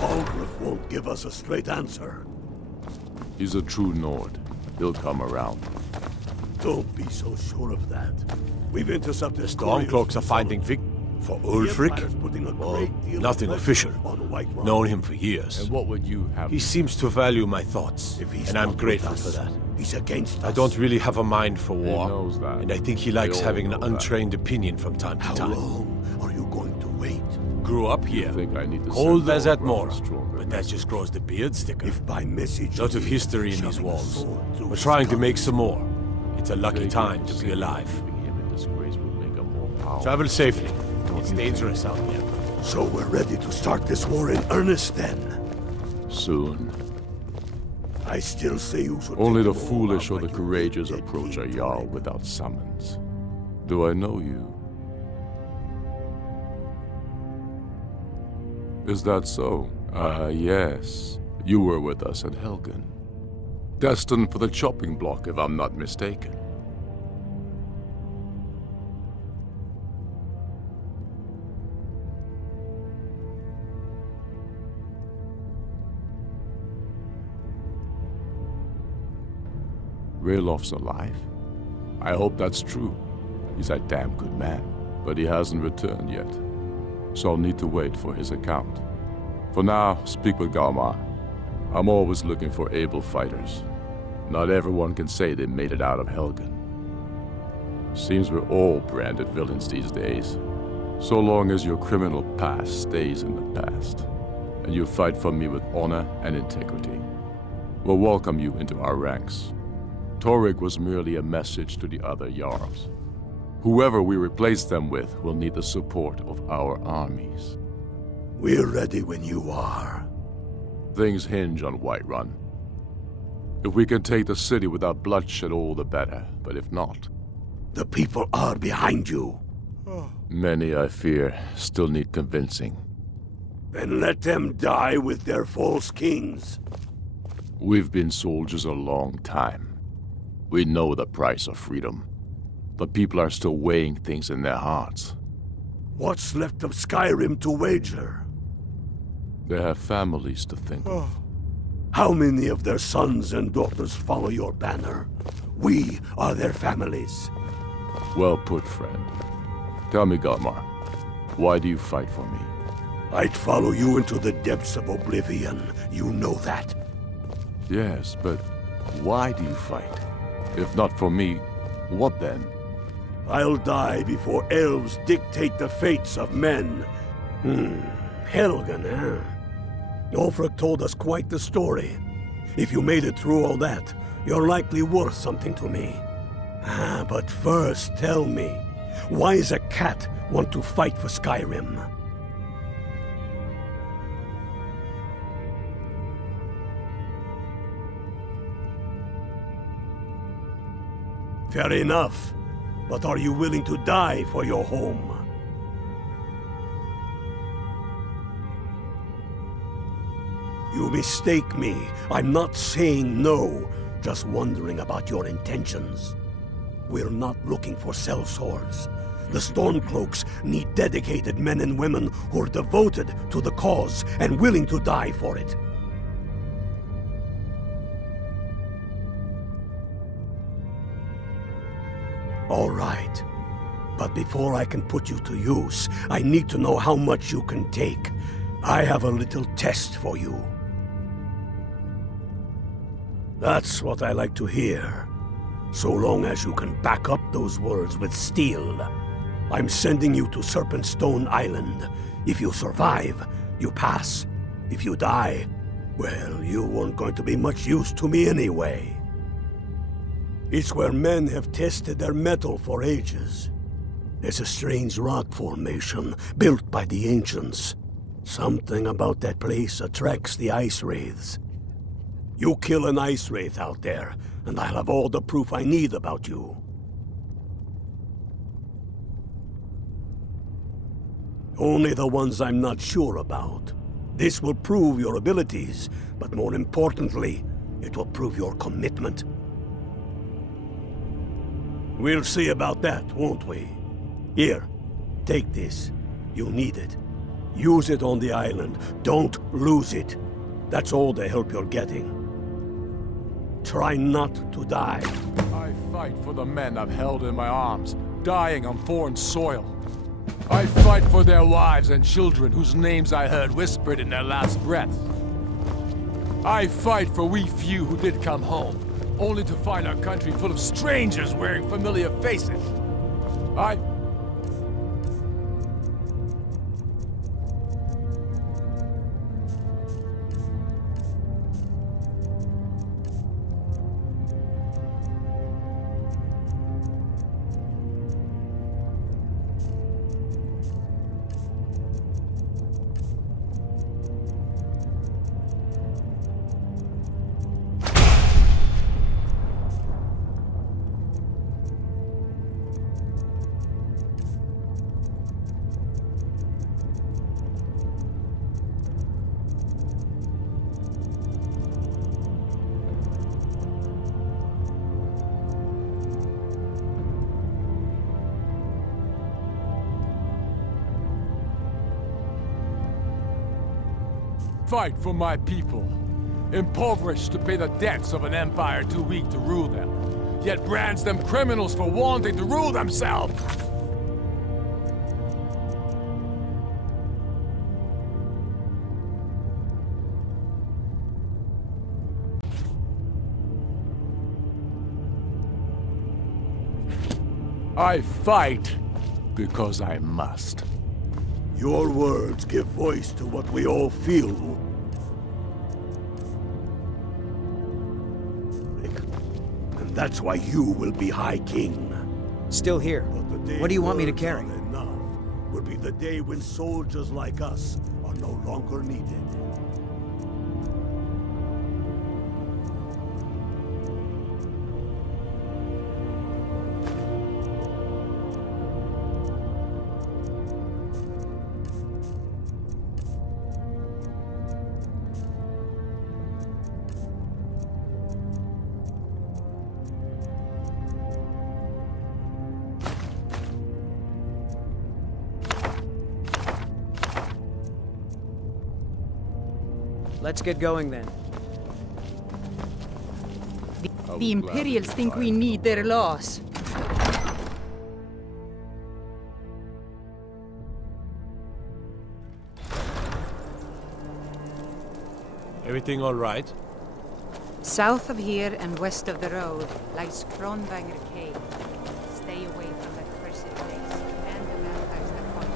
Algrif won't give us a straight answer. He's a true Nord. He'll come around. Don't be so sure of that. We've intercepted Stormcloaks are finding for Ulfric? Well, nothing official. Known him for years. And what would you have? He seems to value my thoughts, and I'm not grateful with for us, that. He's against us. I don't really have a mind for war, knows that. and I think he likes all having an know that. untrained opinion from time to How time. long are you going to wait? Grew up here, think I need to cold send as at over a Mora, stronger but that just grows the beard thicker. If by message Lot of you history in these shoving a walls. sword through We're his trying to skull. make some more. It's a lucky Taking time to be sin, alive. leaving him in disgrace would make him more powerful. Travel safely. It's you dangerous out here. So we're ready to start this war in earnest then. Soon. I still say you should Only take the them all foolish out or the like courageous approach a Jarl without summons. Do I know you? Is that so? Yes. You were with us at Helgen. Destined for the chopping block, if I'm not mistaken. Railof's alive? I hope that's true. He's a damn good man, but he hasn't returned yet. So I'll need to wait for his account. For now, speak with Galmar. I'm always looking for able fighters. Not everyone can say they made it out of Helgen. Seems we're all branded villains these days. So long as your criminal past stays in the past, and you fight for me with honor and integrity, we'll welcome you into our ranks. Torrig was merely a message to the other Jarls. Whoever we replace them with will need the support of our armies. We're ready when you are. Things hinge on Whiterun. If we can take the city without bloodshed, all the better. But if not... The people are behind you. Many, I fear, still need convincing. Then let them die with their false kings. We've been soldiers a long time. We know the price of freedom. The people are still weighing things in their hearts. What's left of Skyrim to wager? They have families to think of. How many of their sons and daughters follow your banner? We are their families. Well put, friend. Tell me, Galmar, why do you fight for me? I'd follow you into the depths of oblivion. You know that. Yes, but why do you fight? If not for me, what then? I'll die before elves dictate the fates of men. Helgen, huh? Ulfric told us quite the story. If you made it through all that, you're likely worth something to me. But first, tell me, why does a cat want to fight for Skyrim? Fair enough. But are you willing to die for your home? You mistake me. I'm not saying no, just wondering about your intentions. We're not looking for sellswords. The Stormcloaks need dedicated men and women who are devoted to the cause and willing to die for it. All right. But before I can put you to use, I need to know how much you can take. I have a little test for you. That's what I like to hear. So long as you can back up those words with steel. I'm sending you to Serpentstone Island. If you survive, you pass. If you die, well, you weren't going to be much use to me anyway. It's where men have tested their metal for ages. There's a strange rock formation built by the ancients. Something about that place attracts the ice wraiths. You kill an ice wraith out there, and I'll have all the proof I need about you. Only the ones I'm not sure about. This will prove your abilities, but more importantly, it will prove your commitment. We'll see about that, won't we? Here, take this. You'll need it. Use it on the island. Don't lose it. That's all the help you're getting. Try not to die. I fight for the men I've held in my arms, dying on foreign soil. I fight for their wives and children whose names I heard whispered in their last breath. I fight for we few who did come home, only to find our country full of strangers wearing familiar faces. fight for my people. Impoverished to pay the debts of an empire too weak to rule them, yet brands them criminals for wanting to rule themselves! I fight because I must. Your words give voice to what we all feel. And that's why you will be High King. Still here. What do you want me to carry? Enough will be the day when soldiers like us are no longer needed. Let's get going then. The Imperials think we need their laws. Everything all right? South of here and west of the road lies Kronvanger Cave. Stay away from that cursed place and the vampires that haunt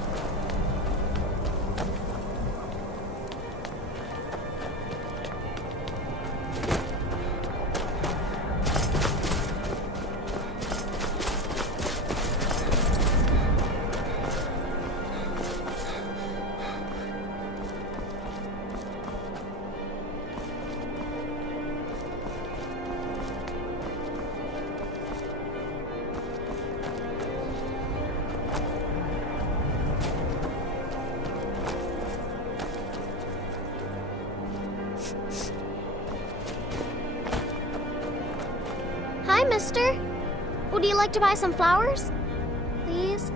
Hi, mister. Would you like to buy some flowers? Please?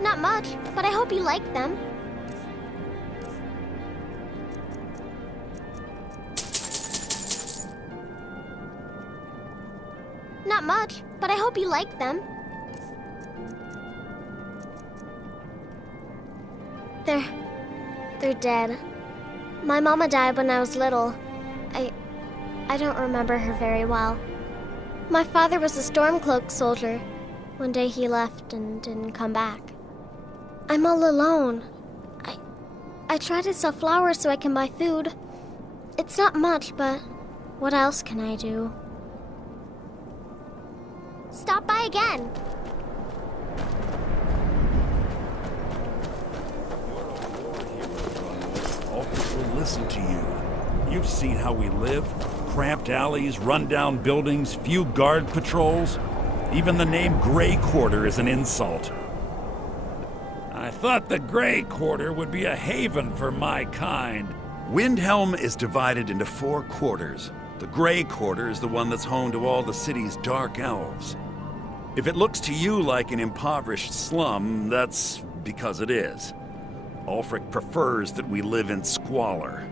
Not much, but I hope you like them. Not much, but I hope you like them. They're dead. My mama died when I was little. I don't remember her very well. My father was a Stormcloak soldier. One day he left and didn't come back. I'm all alone. I try to sell flowers so I can buy food. It's not much, but what else can I do? Stop by again. Ulfric will listen to you. You've seen how we live. Cramped alleys, run-down buildings, few guard patrols. Even the name Grey Quarter is an insult. I thought the Grey Quarter would be a haven for my kind. Windhelm is divided into 4 quarters. The Grey Quarter is the one that's home to all the city's dark elves. If it looks to you like an impoverished slum, that's because it is. Ulfric prefers that we live in squalor.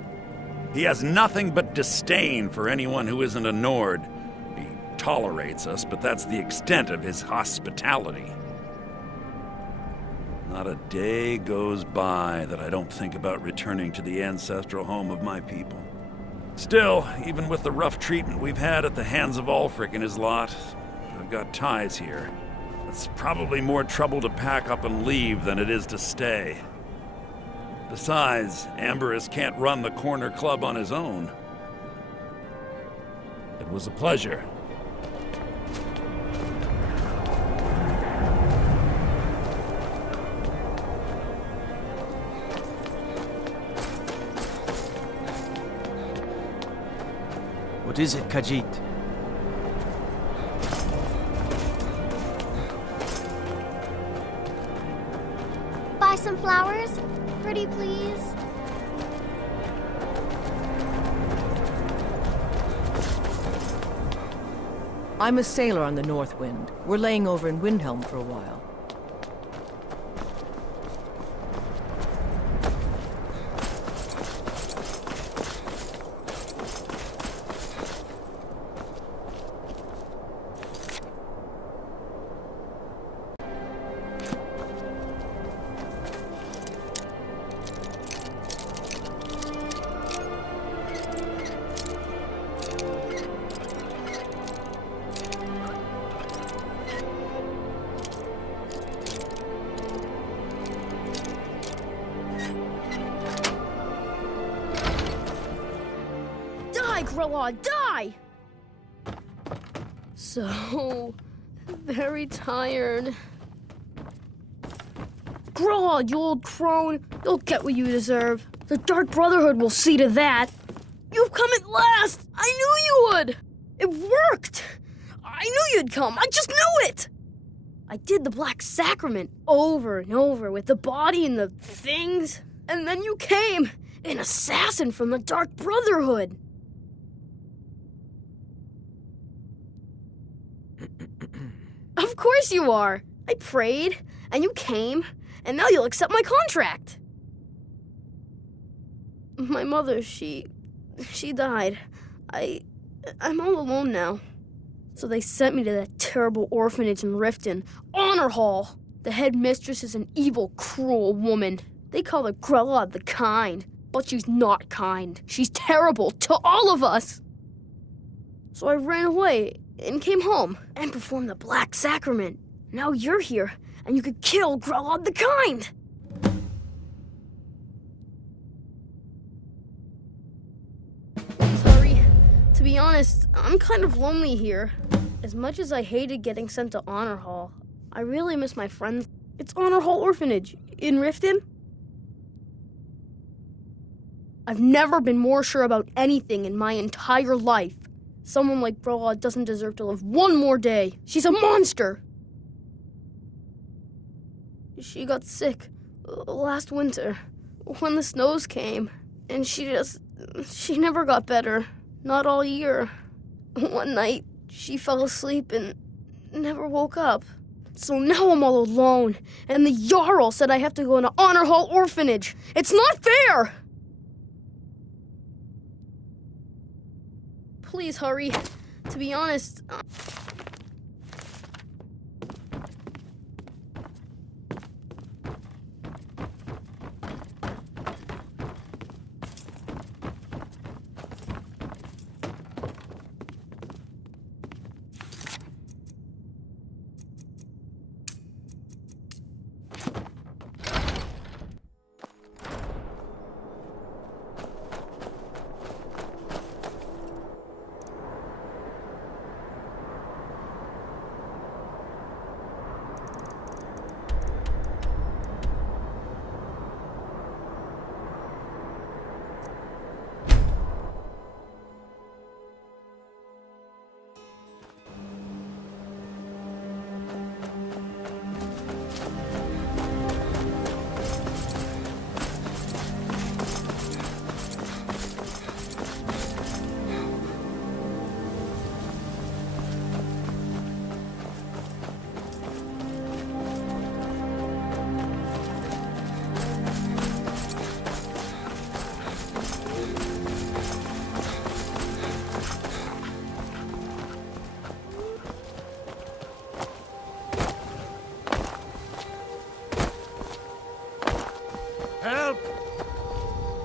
He has nothing but disdain for anyone who isn't a Nord. He tolerates us, but that's the extent of his hospitality. Not a day goes by that I don't think about returning to the ancestral home of my people. Still, even with the rough treatment we've had at the hands of Ulfric and his lot, I've got ties here. It's probably more trouble to pack up and leave than it is to stay. Besides, Amberus can't run the corner club on his own. It was a pleasure. What is it, Khajiit? Buy some flowers? Pretty please? I'm a sailor on the North Wind. We're laying over in Windhelm for a while. Grella, die! So very tired. Grella, you old crone, you'll get what you deserve. The Dark Brotherhood will see to that. You've come at last! I knew you would! It worked! I knew you'd come, I just knew it! I did the Black Sacrament over and over with the body and the things, and then you came, an assassin from the Dark Brotherhood. Of course you are! I prayed, and you came, and now you'll accept my contract. My mother, she died. I'm all alone now. So they sent me to that terrible orphanage in Riften, Honor Hall. The headmistress is an evil, cruel woman. They call her Grella the Kind, but she's not kind. She's terrible to all of us. So I ran away and came home and performed the Black Sacrament. Now you're here, and you could kill Grella the Kind. To be honest, I'm kind of lonely here. As much as I hated getting sent to Honor Hall, I really miss my friends. It's Honor Hall Orphanage in Riften. I've never been more sure about anything in my entire life. Someone like Grella doesn't deserve to live one more day. She's a monster. She got sick last winter when the snows came, and she never got better. Not all year. One night, she fell asleep and never woke up. So now I'm all alone, and the Jarl said I have to go into Honor Hall Orphanage. It's not fair! Please hurry. To be honest,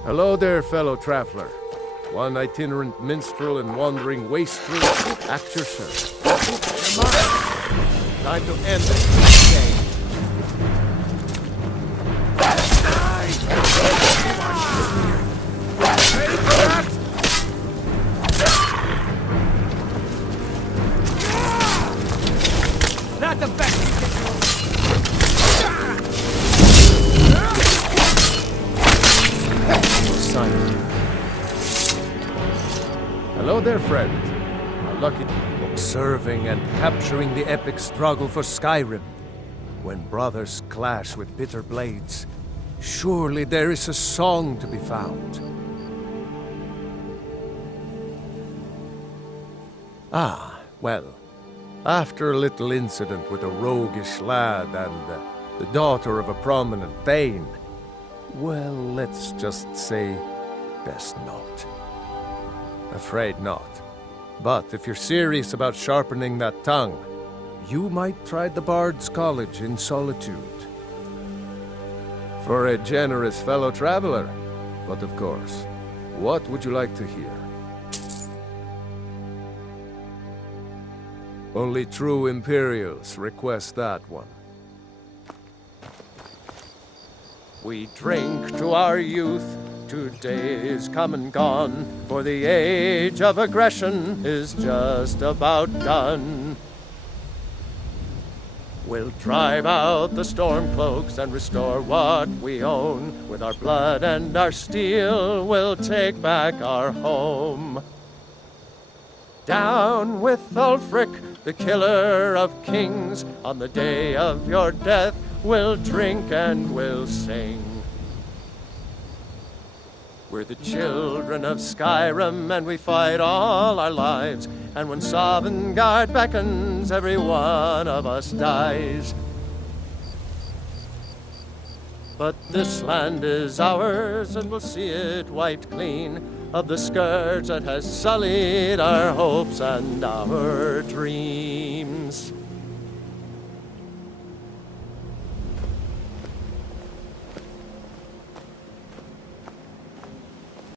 Hello there, fellow traveler. One itinerant minstrel and wandering wastrel at your service. Time to end this game. Not the best you can do. Hello there, friend. A lucky observing and capturing the epic struggle for Skyrim. When brothers clash with bitter blades, surely there is a song to be found. Ah, well, after a little incident with a roguish lad and the daughter of a prominent Thane, well, let's just say, best not. Afraid not. But if you're serious about sharpening that tongue, you might try the Bard's College in Solitude. For a generous fellow traveler. But of course, what would you like to hear? Only true Imperials request that one. We drink to our youth, Today is come and gone, for the age of aggression is just about done. We'll drive out the Stormcloaks and restore what we own. With our blood and our steel, we'll take back our home. Down with Ulfric, the killer of kings. On the day of your death, we'll drink and we'll sing. We're the children of Skyrim, and we fight all our lives. And when Sovngarde beckons, every one of us dies. But this land is ours, and we'll see it wiped clean of the scourge that has sullied our hopes and our dreams.